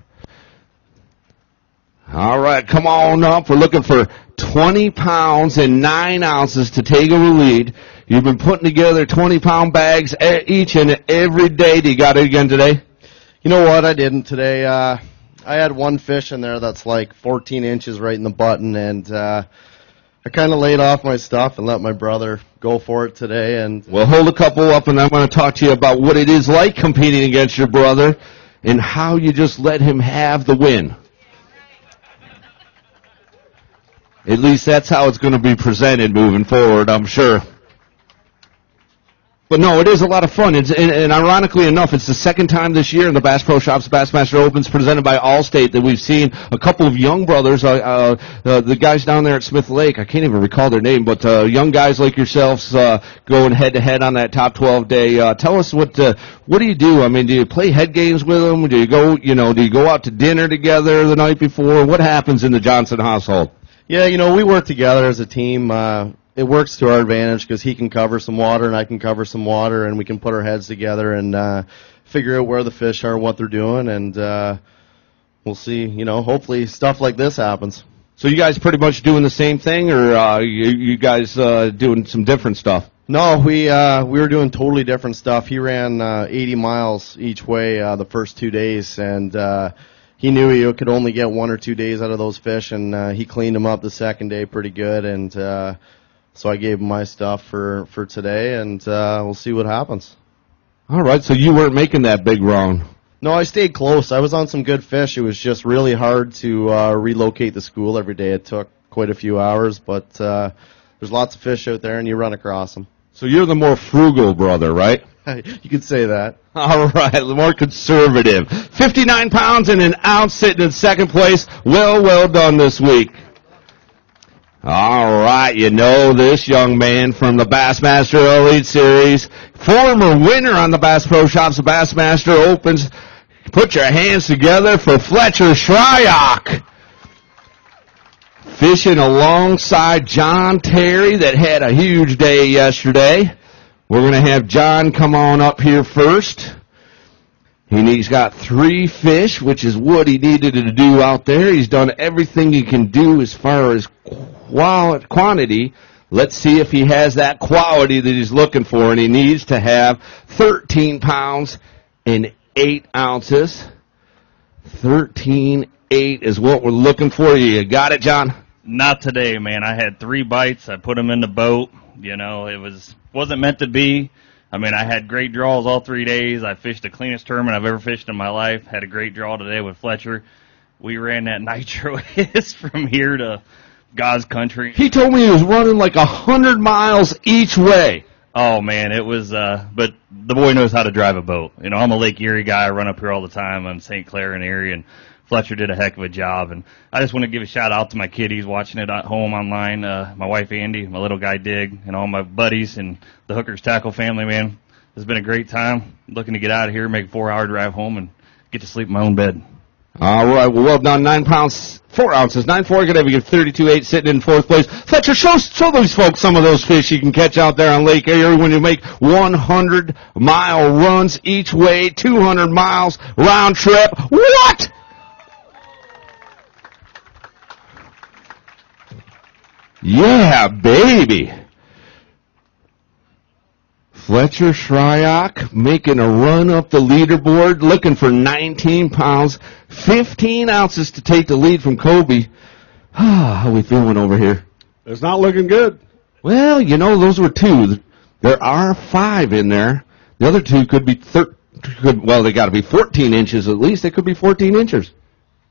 All right, come on up. We're looking for 20 pounds and 9 ounces to take over the lead. You've been putting together 20-pound bags each and every day. Do you got it again today? You know what? I didn't today. I had one fish in there that's like 14 inches right in the button, and I kind of laid off my stuff and let my brother go for it today. And we'll hold a couple up, and I'm going to talk to you about what it is like competing against your brother and how you just let him have the win. At least that's how it's going to be presented moving forward, I'm sure. But no, it is a lot of fun. And ironically enough, it's the second time this year in the Bass Pro Shops Bassmaster Opens presented by Allstate that we've seen a couple of young brothers, the guys down there at Smith Lake, I can't even recall their name, but young guys like yourselves going head-to-head on that top 12 day. Tell us what do you do? I mean, do you play head games with them? Do you go out to dinner together the night before? What happens in the Johnson household? Yeah, we work together as a team. It works to our advantage because he can cover some water and I can cover some water, and we can put our heads together and figure out where the fish are, what they're doing, and we'll see. Hopefully stuff like this happens. So you guys pretty much doing the same thing, or you guys doing some different stuff? No, we were doing totally different stuff. He ran 80 miles each way the first 2 days, and he knew he could only get 1 or 2 days out of those fish, and he cleaned them up the second day pretty good, and so I gave him my stuff for today, and we'll see what happens. All right, so you weren't making that big run. No, I stayed close. I was on some good fish. It was just really hard to relocate the school every day. It took quite a few hours, but there's lots of fish out there, and you run across them. So you're the more frugal brother, right? You could say that. All right, the more conservative. 59 pounds and an ounce sitting in second place. Well done this week. All right, you know this young man from the Bassmaster Elite Series, former winner on the Bass Pro Shops Bassmaster Opens. Put your hands together for Fletcher Shryock. Fishing alongside John Terry that had a huge day yesterday. We're going to have John come on up here first. He's got 3 fish, which is what he needed to do out there. He's done everything he can do as far as quantity. Let's see if he has that quality that he's looking for, and he needs to have 13 pounds and 8 ounces. 13.8 is what we're looking for. You got it, John? Not today, man. I had 3 bites. I put them in the boat. It wasn't meant to be. I mean, I had great draws all 3 days. I fished the cleanest tournament I've ever fished in my life. Had a great draw today with Fletcher. We ran that nitro hiss from here to God's country. He told me he was running like 100 miles each way. Oh, man, it was, but the boy knows how to drive a boat. I'm a Lake Erie guy. I run up here all the time on St. Clair and Erie, and Fletcher did a heck of a job. And I just want to give a shout-out to my kiddies watching it at home online, my wife Andy, my little guy Dig, and all my buddies and the Hookers Tackle family, man. It's been a great time. Looking to get out of here, make a 4-hour drive home, and get to sleep in my own bed. All right, well done. 9 pounds, 4 ounces. 9.4, going to have 32.8 sitting in 4th place. Fletcher, show those folks some of those fish you can catch out there on Lake Erie when you make 100-mile runs each way, 200 miles round trip. What? Yeah, baby. Fletcher Shryock making a run up the leaderboard, looking for 19 pounds, 15 ounces to take the lead from Kobe. How we feeling over here? It's not looking good. Well, you know, those were two. There are 5 in there. The other 2 could be well, they got to be 14 inches at least. They could be 14 inches.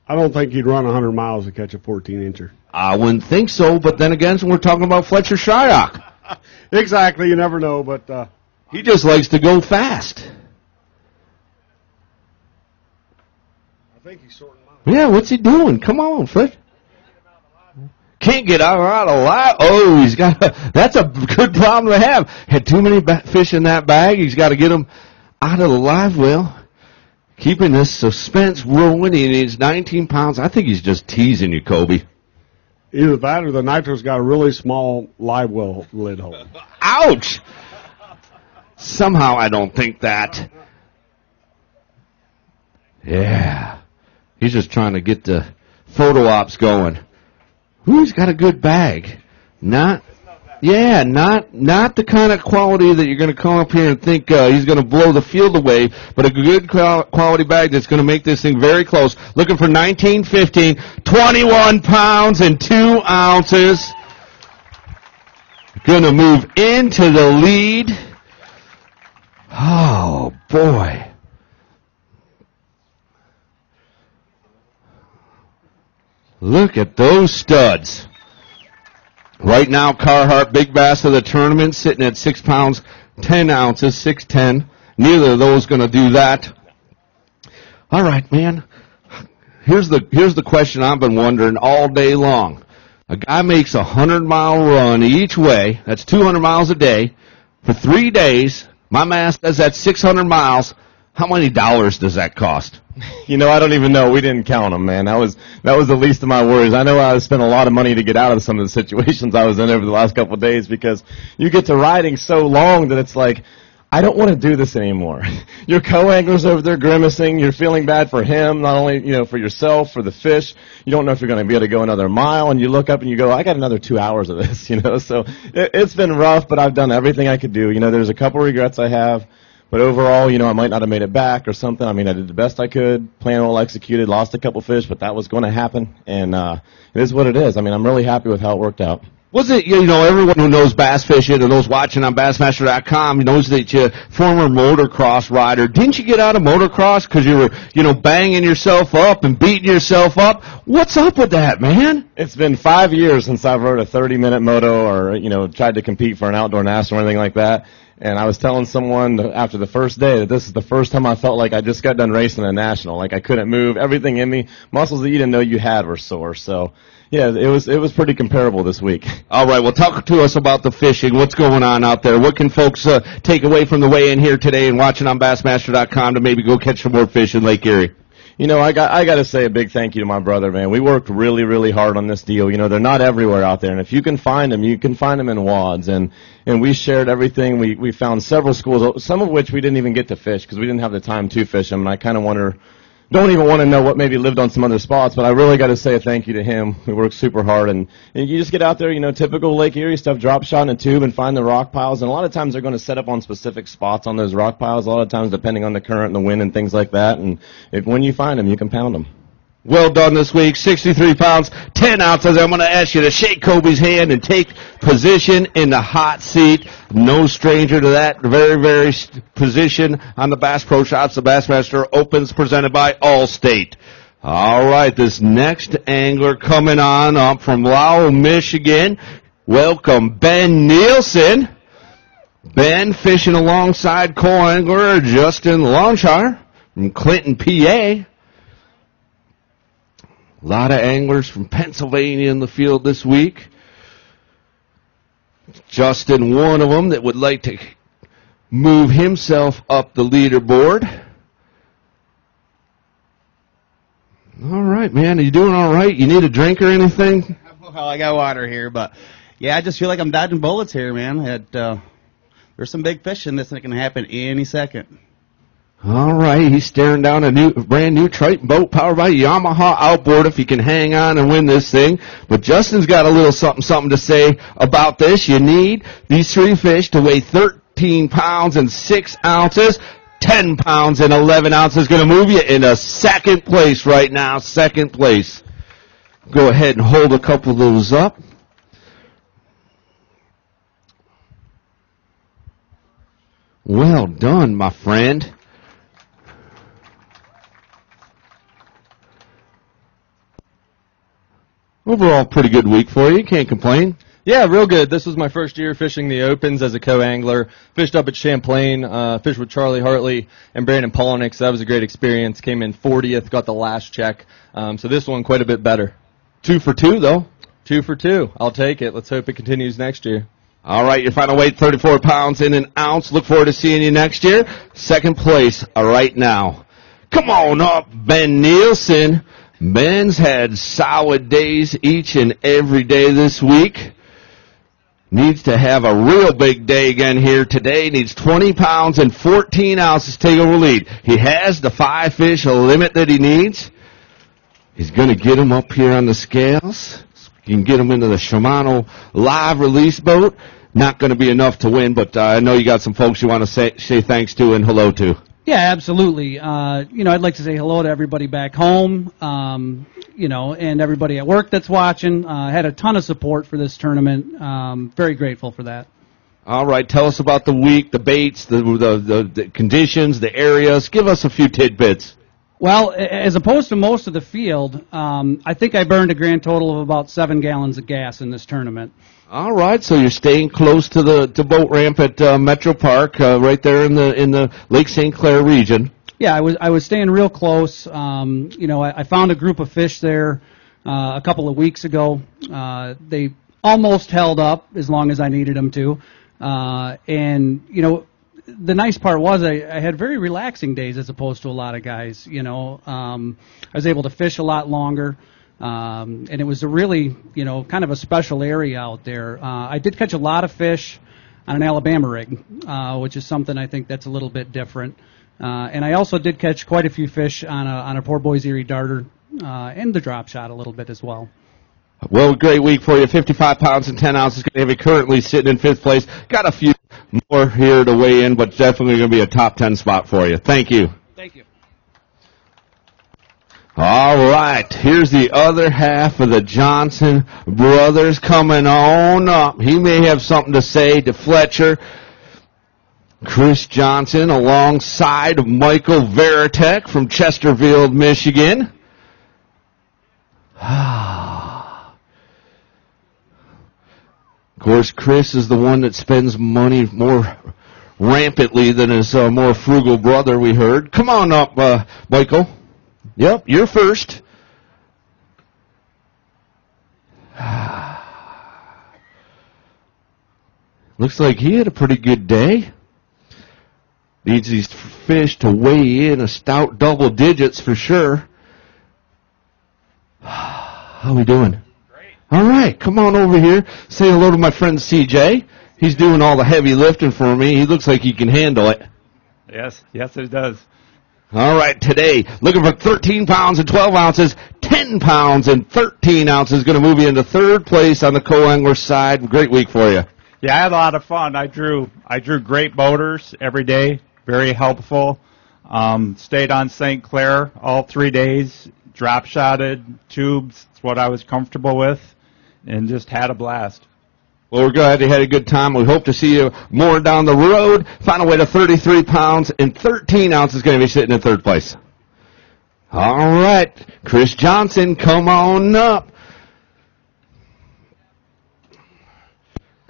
I don't think he'd run 100 miles to catch a 14-incher. I wouldn't think so, but then again, we're talking about Fletcher Shryock. Exactly, you never know, but he just likes to go fast. I think he's sorting out. Yeah, what's he doing? Come on, Fletcher. Can't get out alive. Oh, he's got. That's a good problem to have. Had too many fish in that bag. He's got to get them out of the live well. Keeping this suspense rolling. He needs 19 pounds. I think he's just teasing you, Kobe. Either that or the nitro's got a really small live well lid hole. Ouch! Somehow I don't think that. Yeah. He's just trying to get the photo ops going. Who's got a good bag? Not the kind of quality that you're going to come up here and think he's going to blow the field away, but a good quality bag that's going to make this thing very close. Looking for 19-15, 21 pounds and 2 ounces. Going to move into the lead. Oh, boy. Look at those studs. Right now, Carhartt, big bass of the tournament, sitting at 6 pounds, 10 ounces, 6'10". Neither of those going to do that. All right, man. Here's the question I've been wondering all day long. A guy makes a 100-mile run each way. That's 200 miles a day for 3 days. My math says that's 600 miles. How many dollars does that cost? You know, I don't even know. We didn't count them, man. That was the least of my worries. I know I spent a lot of money to get out of some of the situations I was in over the last couple of days because you get to riding so long that it's like, I don't want to do this anymore. Your co-angler's over there grimacing. You're feeling bad for him, not only, you know, for yourself, for the fish. You don't know if you're going to be able to go another mile, and you look up and you go, I got another 2 hours of this, you know. So it's been rough, but I've done everything I could do. You know, there's a couple regrets I have. But overall, you know, I might not have made it back or something. I mean, I did the best I could, plan well executed, lost a couple fish, but that was going to happen, and it is what it is. I mean, I'm really happy with how it worked out. Was it, you know, everyone who knows bass fishing or those watching on Bassmaster.com knows that you're a former motocross rider. Didn't you get out of motocross because you were, you know, banging yourself up and beating yourself up? What's up with that, man? It's been 5 years since I've rode a 30-minute moto or, you know, tried to compete for an outdoor national or anything like that. And I was telling someone after the first day that this is the first time I felt like I just got done racing a national. Like I couldn't move. Everything in me, muscles that you didn't know you had were sore. So, yeah, it was pretty comparable this week. All right, well, talk to us about the fishing. What's going on out there? What can folks take away from the weigh-in here today and watching on Bassmaster.com to maybe go catch some more fish in Lake Erie? You know, I got to say a big thank you to my brother, man. We worked really, really hard on this deal. You know, they're not everywhere out there, and if you can find them, you can find them in wads. And we shared everything. We found several schools, some of which we didn't even get to fish because we didn't have the time to fish them. And I kind of don't even want to know what maybe lived on some other spots, but I really got to say a thank you to him. We worked super hard, and you just get out there, you know, typical Lake Erie stuff, drop shot in a tube and find the rock piles, and a lot of times they're going to set up on specific spots on those rock piles, a lot of times depending on the current and the wind and things like that, and when you find them, you can pound them. Well done this week, 63 pounds, 10 ounces. I'm going to ask you to shake Kobe's hand and take position in the hot seat. No stranger to that very, very position on the Bass Pro Shops. The Bassmaster Opens presented by Allstate. All right, this next angler coming on up from Lowell, Michigan. Welcome, Ben Nielsen. Ben fishing alongside co-angler Justin Longshire from Clinton, PA. A lot of anglers from Pennsylvania in the field this week. Justin, one of them that would like to move himself up the leaderboard. All right, man. Are you doing all right? You need a drink or anything? Well, I got water here, but, yeah, I just feel like I'm dodging bullets here, man. There's some big fish in this that can happen any second. All right, he's staring down a brand new Triton boat powered by Yamaha outboard if he can hang on and win this thing. But Justin's got a little something to say about this. You need these 3 fish to weigh 13 pounds and 6 ounces. 10 pounds and 11 ounces going to move you into second place right now. Second place. Go ahead and hold a couple of those up. Well done, my friend. Overall, pretty good week for you. Can't complain. Yeah, real good. This was my first year fishing the Opens as a co-angler. Fished up at Champlain, fished with Charlie Hartley and Brandon Polnick, so that was a great experience. Came in 40th, got the last check. So this one quite a bit better. 2 for 2, though. 2 for 2. I'll take it. Let's hope it continues next year. All right, your final weight, 34 pounds and an ounce. Look forward to seeing you next year. Second place right now. Come on up, Ben Nielsen. Ben's had solid days each and every day this week. Needs to have a real big day again here today. Needs 20 pounds and 14 ounces to take over lead. He has the 5 fish limit that he needs. He's going to get him up here on the scales. You can get him into the Shimano live release boat. Not going to be enough to win, but I know you got some folks you want to say thanks to and hello to. Yeah, absolutely. I'd like to say hello to everybody back home, and everybody at work that's watching. Had a ton of support for this tournament. Very grateful for that. All right, tell us about the week, the baits, the conditions, the areas. Give us a few tidbits. Well, as opposed to most of the field, I think I burned a grand total of about 7 gallons of gas in this tournament. All right, so you're staying close to the boat ramp at Metro Park, right there in the Lake St. Clair region. Yeah, I was staying real close. I found a group of fish there a couple of weeks ago. They almost held up as long as I needed them to, the nice part was I had very relaxing days as opposed to a lot of guys. I was able to fish a lot longer. And it was a really, kind of a special area out there. I did catch a lot of fish on an Alabama rig, which is something I think that's a little bit different. And I also did catch quite a few fish on a Poor Boys Erie darter and the drop shot a little bit as well. Well, great week for you. 55 pounds and 10 ounces. Going to have you currently sitting in 5th place. Got a few more here to weigh in, but definitely going to be a top 10 spot for you. Thank you. Thank you. All right, here's the other half of the Johnson brothers coming on up. He may have something to say to Fletcher. Chris Johnson alongside of Michael Veritek from Chesterfield, Michigan. Of course, Chris is the one that spends money more rampantly than his more frugal brother, we heard. Come on up, Michael. Yep, you're first. Looks like he had a pretty good day. Needs these fish to weigh in a stout double digits for sure. How are we doing? Great. All right, come on over here. Say hello to my friend CJ. He's doing all the heavy lifting for me. He looks like he can handle it. Yes, it does. All right, today, looking for 13 pounds and 12 ounces, 10 pounds and 13 ounces. Going to move you into 3rd place on the co-angler side. Great week for you. Yeah, I had a lot of fun. I drew great boaters every day, very helpful. Stayed on St. Clair all 3 days, drop shotted, tubes, it's what I was comfortable with, and just had a blast. Well, we're glad you had a good time. We hope to see you more down the road. Final weight of 33 pounds and 13 ounces going to be sitting in 3rd place. All right, Chris Johnson, come on up.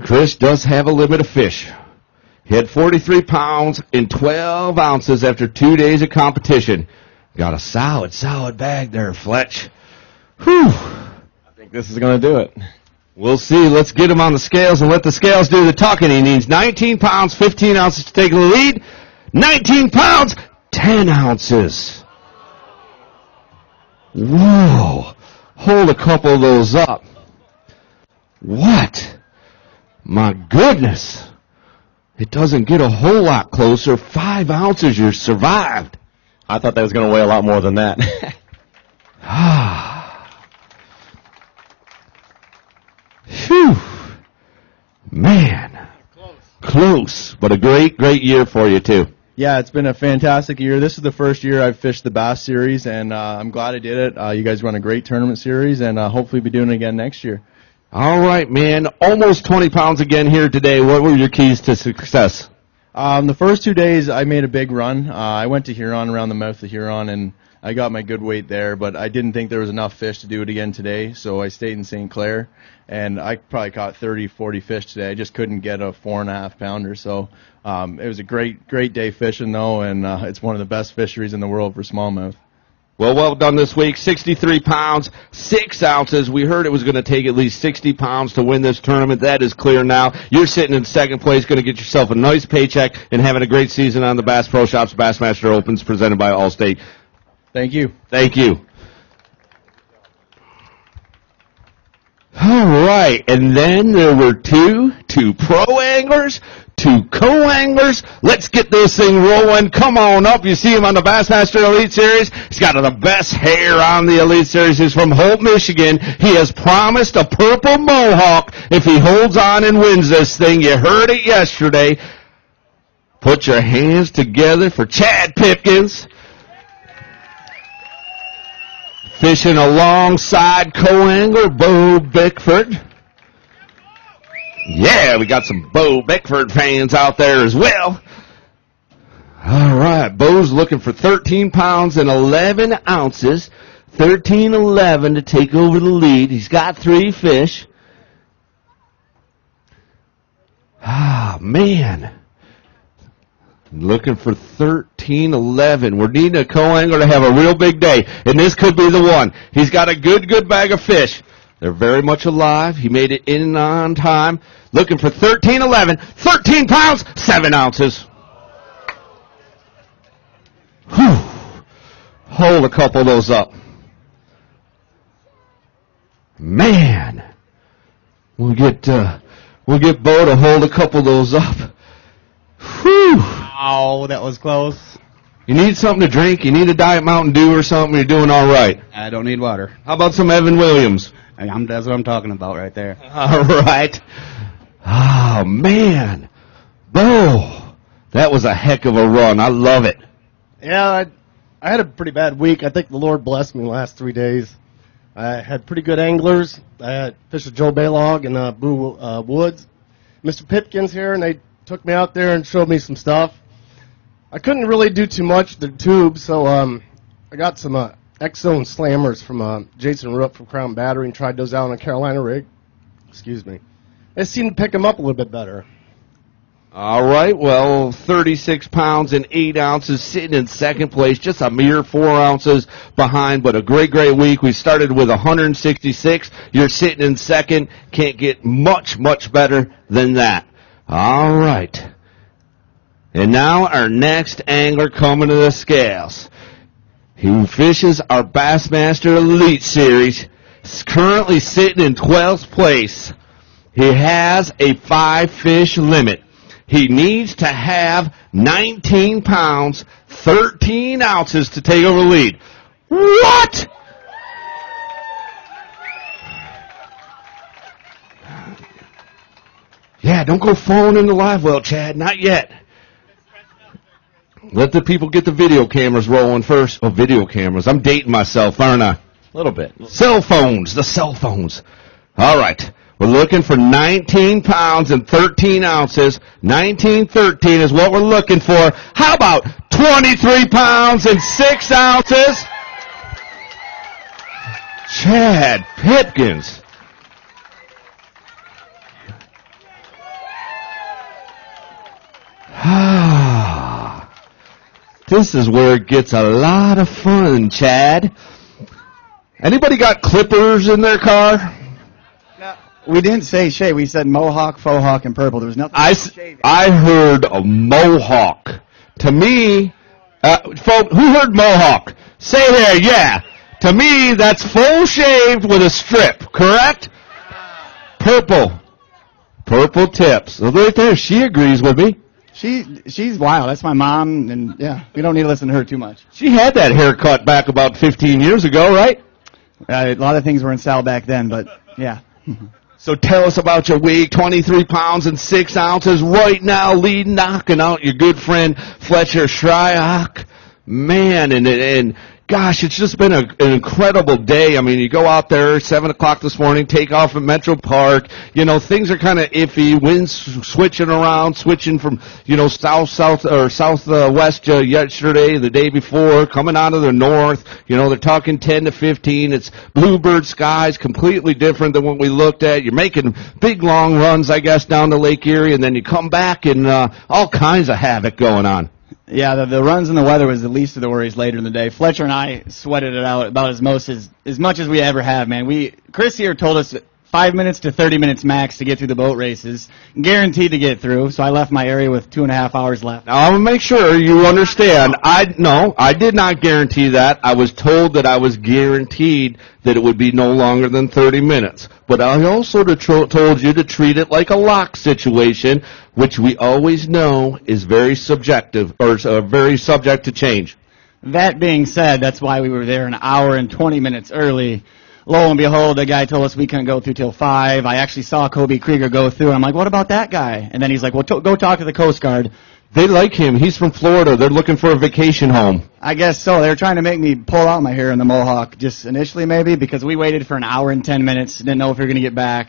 Chris does have a limit of fish. He had 43 pounds and 12 ounces after 2 days of competition. Got a solid bag there, Fletch. Whew. I think this is going to do it. We'll see. Let's get him on the scales and let the scales do the talking. He needs 19 pounds, 15 ounces to take the lead. 19 pounds, 10 ounces. Whoa. Hold a couple of those up. What? My goodness. It doesn't get a whole lot closer. 5 ounces, you survived. I thought that was going to weigh a lot more than that. Phew. Man. Close. But a great, great year for you, too. Yeah, it's been a fantastic year. This is the first year I've fished the Bass Series, and I'm glad I did it. You guys run a great tournament series, and hopefully be doing it again next year. All right, man. Almost 20 pounds again here today. What were your keys to success? The first 2 days, I made a big run. I went to Huron, around the mouth of Huron, and I got my good weight there, but I didn't think there was enough fish to do it again today, so I stayed in St. Clair, and I probably caught 30, 40 fish today. I just couldn't get a 4.5 pounder, so it was a great day fishing, though, and it's one of the best fisheries in the world for smallmouth. Well done this week. 63 pounds, 6 ounces. We heard it was going to take at least 60 pounds to win this tournament. That is clear now. You're sitting in second place, going to get yourself a nice paycheck and having a great season on the Bass Pro Shops Bassmaster Opens presented by Allstate. Thank you. Thank you. All right, and then there were two pro anglers, 2 co-anglers. Let's get this thing rolling. Come on up. You see him on the Bassmaster Elite Series. He's got the best hair on the Elite Series. He's from Holt, Michigan. He has promised a purple mohawk if he holds on and wins this thing. You heard it yesterday. Put your hands together for Chad Pipkins. Fishing alongside co-angler Bo Bickford. Yeah, we got some Bo Bickford fans out there as well. All right, Bo's looking for 13 pounds and 11 ounces. 13-11 to take over the lead. He's got 3 fish. Ah, man. Looking for 13-11. We're needing a co-angler to have a real big day, and this could be the one. He's got a good bag of fish. They're very much alive. He made it in and on time. Looking for 13-11. 13 pounds, 7 ounces. Whew. Hold a couple of those up. Man. We'll get Bo to hold a couple of those up. Whew. Oh, that was close. You need something to drink? You need a Diet Mountain Dew or something? You're doing all right. I don't need water. How about some Evan Williams? That's what I'm talking about right there. All right. Oh, man. Bo, that was a heck of a run. I love it. Yeah, I had a pretty bad week. I think the Lord blessed me the last 3 days. I had pretty good anglers. I had fished with Joe Baylog and Boo Woods. Mr. Pipkins here, and they took me out there and showed me some stuff. I couldn't really do too much with the tubes, so I got some X-Zone slammers from Jason Rook from Crown Battery and tried those out on a Carolina rig. Excuse me. It seemed to pick them up a little bit better. All right, well, 36 pounds and 8 ounces, sitting in second place, just a mere 4 ounces behind, but a great week. We started with 166. You're sitting in second. Can't get much better than that. All right. And now our next angler coming to the scales. He fishes our Bassmaster Elite Series. He's currently sitting in 12th place. He has a 5-fish limit. He needs to have 19 pounds, 13 ounces to take over the lead. What? Yeah, don't go falling in the live well, Chad. Not yet. Let the people get the video cameras rolling first. Oh, video cameras. I'm dating myself, aren't I? A little bit. Cell phones. The cell phones. All right. We're looking for 19 pounds and 13 ounces. 19-13 is what we're looking for. How about 23 pounds and 6 ounces? Chad Pipkins. This is where it gets a lot of fun, Chad. Anybody got clippers in their car? No, we didn't say shade. We said mohawk, faux hawk, and purple. There was nothing. I heard a mohawk. To me, folks, who heard mohawk? Say there, yeah. To me, that's full shaved with a strip, correct? Purple. Purple tips. Well, right there, she agrees with me. She's wild. That's my mom, and yeah, we don't need to listen to her too much. She had that haircut back about 15 years ago, right? A lot of things were in style back then, but yeah. So tell us about your week. 23 pounds and 6 ounces right now, knocking out your good friend Fletcher Shryock. Man, and gosh, it's just been an incredible day. I mean, you go out there 7 o'clock this morning, take off at Metro Park. You know, things are kind of iffy. Winds switching around, switching from, southwest yesterday, the day before, coming out of the north. You know, they're talking 10 to 15. It's bluebird skies, completely different than what we looked at. You're making big, long runs, I guess, down to Lake Erie, and then you come back and all kinds of havoc going on. Yeah, the runs and the weather was the least of the worries later in the day. Fletcher and I sweated it out about as much as we ever have, man. Chris here told us 5 minutes to 30 minutes max to get through the boat races, guaranteed to get through. So I left my area with 2.5 hours left. Now, I want to make sure you understand. I did not guarantee that. I was told that I was guaranteed that it would be no longer than 30 minutes. But I also told you to treat it like a lock situation, which we always know is very subjective, or very subject to change. That being said, that's why we were there an hour and 20 minutes early. Lo and behold, the guy told us we couldn't go through till 5. I actually saw Kobe Krieger go through. I'm like, what about that guy? And then he's like, well, go talk to the Coast Guard. They like him. He's from Florida. They're looking for a vacation home. I guess so. They were trying to make me pull out my hair in the mohawk just initially maybe because we waited for an hour and 10 minutes, didn't know if we were going to get back.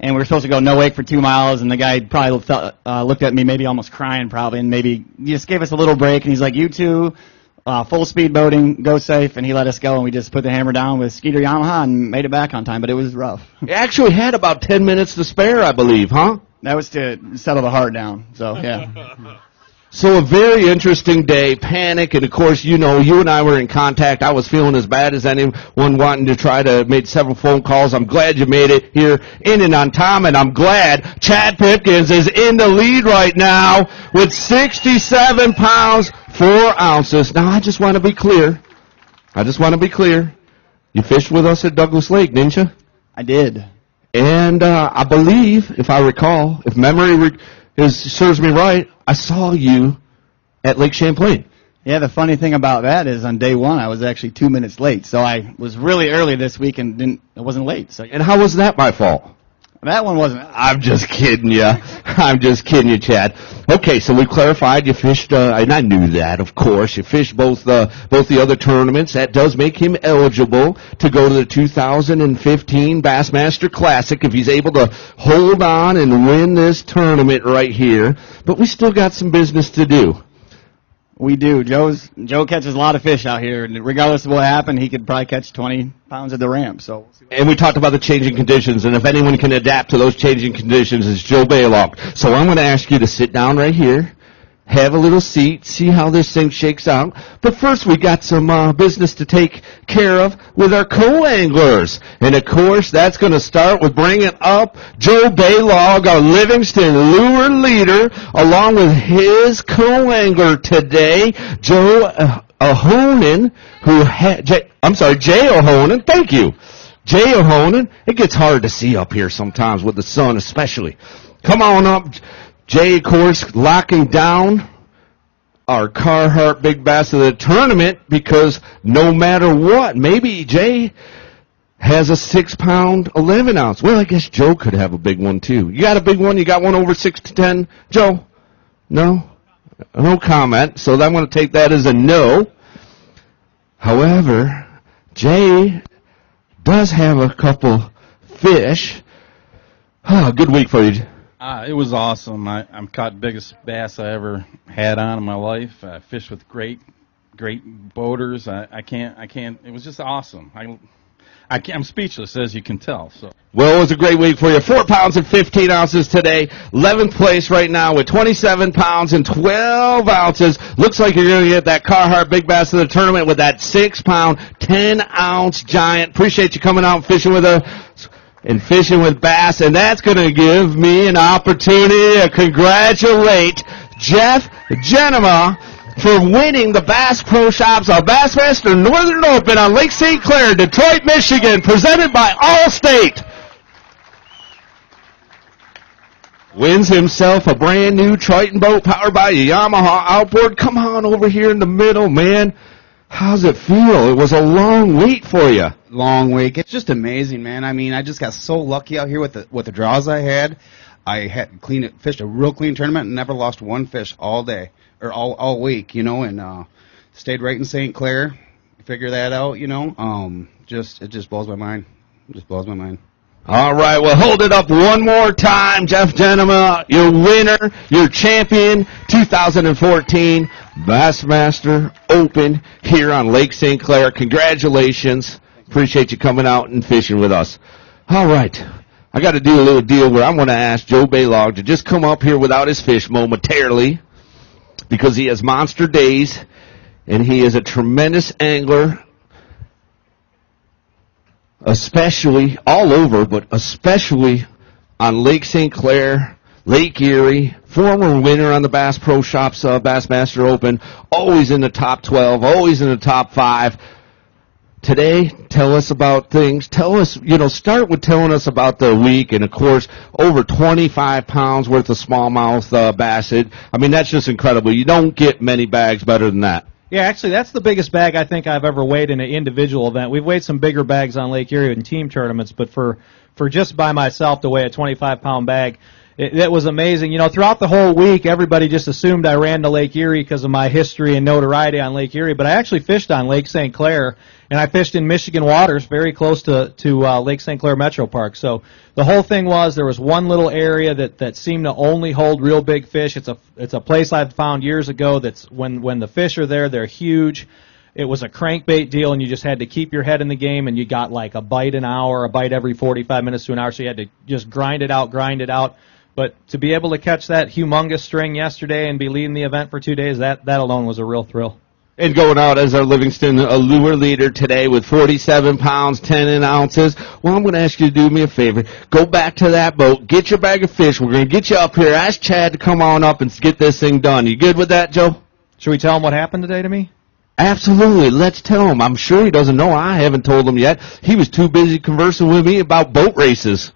And we were supposed to go no wake for 2 miles, and the guy probably looked at me maybe almost crying probably, and maybe just gave us a little break. And he's like, you two, full speed boating, go safe. And he let us go, and we just put the hammer down with Skeeter Yamaha and made it back on time, but it was rough. You actually had about 10 minutes to spare, I believe, huh? That was to settle the Hart down, so yeah. So a very interesting day, panic, and of course, you know, you and I were in contact. I was feeling as bad as anyone wanting to try to make several phone calls. I'm glad you made it here in and on time, and I'm glad Chad Pipkins is in the lead right now with 67 pounds, 4 ounces. Now, I just want to be clear. You fished with us at Douglas Lake, didn't you? I did. And I believe, if I recall, if memory serves me right, I saw you at Lake Champlain. Yeah, the funny thing about that is on day 1 I was actually 2 minutes late, so I was really early this week and I wasn't late. So. And how was that my fault? That one wasn't. I'm just kidding you. Chad. Okay, so we clarified you fished, and I knew that, of course. You fished both the other tournaments. That does make him eligible to go to the 2015 Bassmaster Classic if he's able to hold on and win this tournament right here. But we still got some business to do. We do. Joe catches a lot of fish out here, and regardless of what happened, he could probably catch 20 pounds at the ramp. So. And we talked about the changing conditions, and if anyone can adapt to those changing conditions, it's Joe Baylock. So I'm going to ask you to sit down right here, have a little seat, see how this thing shakes out. But first, we got some business to take care of with our co-anglers. And, of course, that's going to start with bringing up Joe Baylog, our Livingston lure leader, along with his co-angler today, Joe Ahonen, Jay Ahonen. Thank you. Jay Ahonen. It gets hard to see up here sometimes with the sun especially. Come on up. Jay, of course, locking down our Carhartt Big Bass of the tournament because no matter what, maybe Jay has a 6-pound, 11 ounce. Well, I guess Joe could have a big one too. You got a big one? You got one over 6 to 10? Joe? No? No comment. So I'm going to take that as a no. However, Jay does have a couple fish. Good week for you. It was awesome. I'm caught biggest bass I ever had on in my life. I fished with great boaters. I can't. It was just awesome. I'm speechless, as you can tell. So. Well, it was a great week for you. 4 pounds and 15 ounces today. 11th place right now with 27 pounds and 12 ounces. Looks like you're going to get that Carhartt Big Bass of the tournament with that 6-pound, 10-ounce giant. Appreciate you coming out and fishing with us. And fishing with bass, and that's going to give me an opportunity to congratulate Jeff Genema for winning the Bass Pro Shops Bassmaster Northern Open on Lake St. Clair, Detroit, Michigan, presented by Allstate. Wins himself a brand new Triton boat powered by a Yamaha outboard. Come on over here in the middle, man. How's it feel? It was a long wait for you. Long week. It's just amazing, man. I mean, I just got so lucky out here with the draws I had. I had fished a real clean tournament and never lost one fish all day or all week, you know, and stayed right in St. Clair. Figure that out, you know. It just blows my mind. It just blows my mind. All right, well, hold it up one more time, Jeff Genema, your winner, your champion, 2014 Bassmaster Open here on Lake St. Clair. Congratulations. Appreciate you coming out and fishing with us. All right, I got to do a little deal where I'm going to ask Joe Baylog to just come up here without his fish momentarily because he has monster days and he is a tremendous angler. Especially all over, but especially on Lake St. Clair, Lake Erie, former winner on the Bass Pro Shops Bassmaster Open, always in the top 12, always in the top 5. Today, tell us about things. Tell us, start with telling us about the week, and of course, over 25 pounds worth of smallmouth bass. I mean, that's just incredible. You don't get many bags better than that. Yeah, actually, that's the biggest bag I think I've ever weighed in an individual event. We've weighed some bigger bags on Lake Erie in team tournaments, but for just by myself to weigh a 25-pound bag, it was amazing. Throughout the whole week, everybody just assumed I ran to Lake Erie because of my history and notoriety on Lake Erie, but I actually fished on Lake St. Clair, and I fished in Michigan waters very close to Lake St. Clair Metro Park. So the whole thing was there was one little area that seemed to only hold real big fish. It's a place I've found years ago that's when the fish are there, they're huge. It was a crankbait deal, and you just had to keep your head in the game, and you got like a bite an hour, a bite every 45 minutes to an hour, so you had to just grind it out. But to be able to catch that humongous string yesterday and be leading the event for 2 days, that alone was a real thrill. And going out as our Livingston lure leader today with 47 pounds, 10 ounces. Well, I'm going to ask you to do me a favor. Go back to that boat. Get your bag of fish. We're going to get you up here. Ask Chad to come on up and get this thing done. You good with that, Joe? Should we tell him what happened today to me? Absolutely. Let's tell him. I'm sure he doesn't know. I haven't told him yet. He was too busy conversing with me about boat races.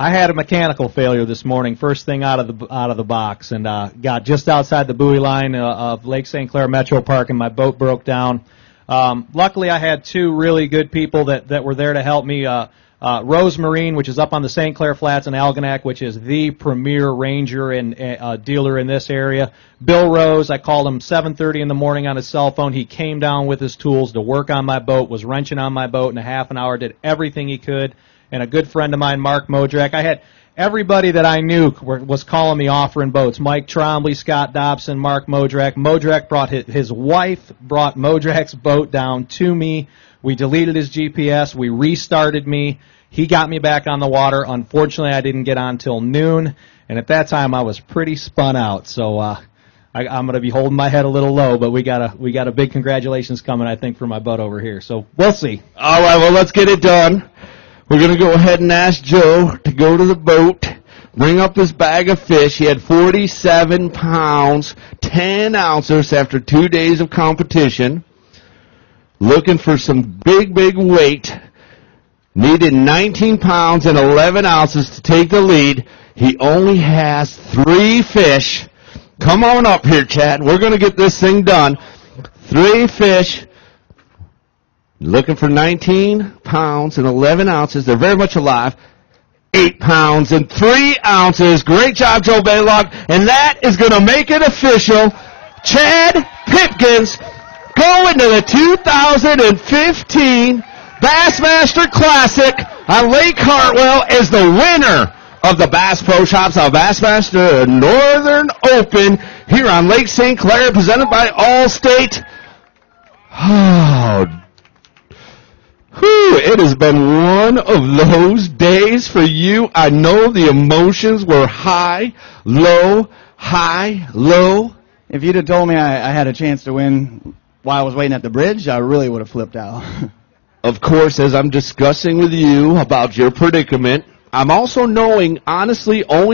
I had a mechanical failure this morning, first thing out of the box, and got just outside the buoy line of Lake St. Clair Metro Park, and my boat broke down. Luckily, I had two really good people that were there to help me. Rose Marine, which is up on the St. Clair Flats in Algonac, which is the premier ranger and dealer in this area. Bill Rose, I called him 7:30 in the morning on his cell phone. He came down with his tools to work on my boat, was wrenching on my boat in a half an hour, did everything he could. And a good friend of mine, Mark Modrak. I had everybody that I knew was calling me offering boats. Mike Trombley, Scott Dobson, Mark Modrak. Modrak brought his wife, brought Modrak's boat down to me. We deleted his GPS. We restarted me. He got me back on the water. Unfortunately, I didn't get on till noon. And at that time, I was pretty spun out. So I'm going to be holding my head a little low. But we got a big congratulations coming, I think, for my boat over here. So we'll see. All right, well, let's get it done. We're going to go ahead and ask Joe to go to the boat, bring up his bag of fish. He had 47 pounds, 10 ounces after 2 days of competition. Looking for some big weight. Needed 19 pounds and 11 ounces to take the lead. He only has 3 fish. Come on up here, Chad. We're going to get this thing done. 3 fish. Looking for 19 pounds and 11 ounces. They're very much alive. 8 pounds and 3 ounces. Great job, Joe Baylog. And that is going to make it official. Chad Pipkins going to the 2015 Bassmaster Classic on Lake Hartwell as the winner of the Bass Pro Shops Bassmaster Northern Open here on Lake St. Clair, presented by Allstate. Oh, it has been one of those days for you. I know the emotions were high, low, high, low. If you'd have told me I had a chance to win while I was waiting at the bridge, I really would have flipped out. Of course, as I'm discussing with you about your predicament, I'm also only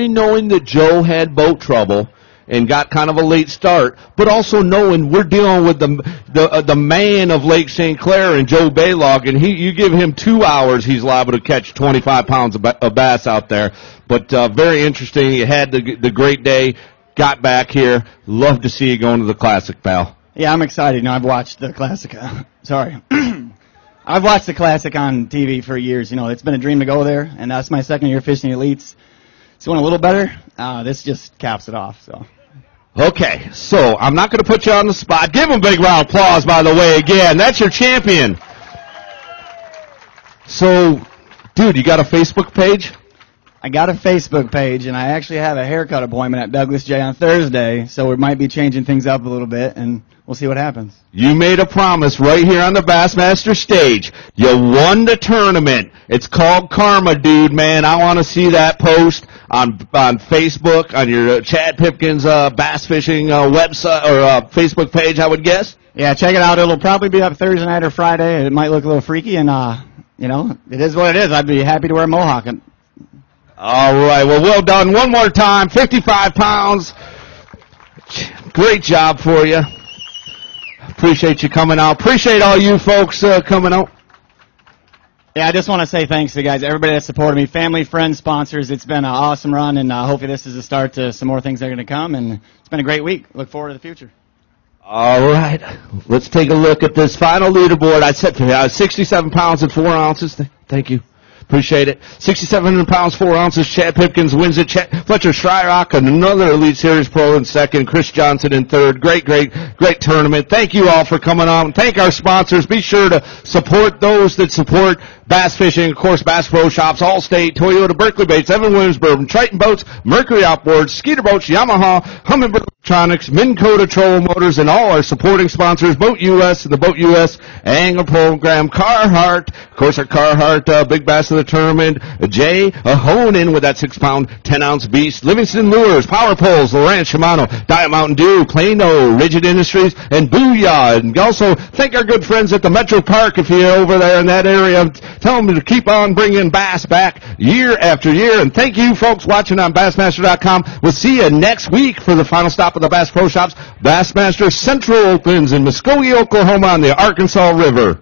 knowing that Joe had boat trouble, and got kind of a late start, but also knowing we're dealing with the man of Lake St. Clair and Joe Baylog, and you give him 2 hours, he's liable to catch 25 pounds of bass out there. But very interesting. You had the great day, got back here. Love to see you going to the Classic, pal. Yeah, I'm excited. I've watched the Classic. I've watched the Classic on TV for years. It's been a dream to go there, and that's my second year fishing the Elites. It's going a little better. This just caps it off. So. Okay, so I'm not going to put you on the spot. Give him a big round of applause, by the way, again. That's your champion. So, dude, you got a Facebook page? I got a Facebook page, and I actually have a haircut appointment at Douglas J on Thursday, so we might be changing things up a little bit, and we'll see what happens. You made a promise right here on the Bassmaster stage. You won the tournament. It's called Karma, dude, man. I want to see that post on Facebook, on your Chad Pipkins bass fishing website or Facebook page, I would guess. Yeah, check it out. It'll probably be up Thursday night or Friday. It might look a little freaky, and, it is what it is. I'd be happy to wear a mohawk. All right, well done. One more time, 55 pounds. Great job for you. Appreciate you coming out. Appreciate all you folks coming out. Yeah, I just want to say thanks to the guys, everybody that supported me, family, friends, sponsors. It's been an awesome run, and hopefully this is a start to some more things that are going to come, and it's been a great week. Look forward to the future. All right, let's take a look at this final leaderboard. I said 67 pounds and 4 ounces. Thank you. Appreciate it. 6,700 pounds, 4 ounces. Chad Pipkins wins it. Fletcher Shryock, another Elite Series pro in second. Chris Johnson in third. Great tournament. Thank you all for coming on. Thank our sponsors. Be sure to support those that support bass fishing. Of course, Bass Pro Shops, Allstate, Toyota, Berkeley Baits, Evan Williams Bourbon, Triton Boats, Mercury Outboards, Skeeter Boats, Yamaha, Humminbird Electronics, Minn Kota Trolling Motors, and all our supporting sponsors, Boat US and the Boat US Angler Program, Carhartt, of course, our Carhartt Big Bass of the Tournament, Jay Honan with that 6-pound, 10-ounce beast, Livingston Lures, Power Poles, Lowrance Shimano, Diet Mountain Dew, Plano, Rigid Industries, and Booyah. And also thank our good friends at the Metro Park if you're over there in that area. Tell them to keep on bringing bass back year after year. And thank you, folks, watching on Bassmaster.com. We'll see you next week for the final stop of the Bass Pro Shops. Bassmaster Central opens in Muskogee, Oklahoma on the Arkansas River.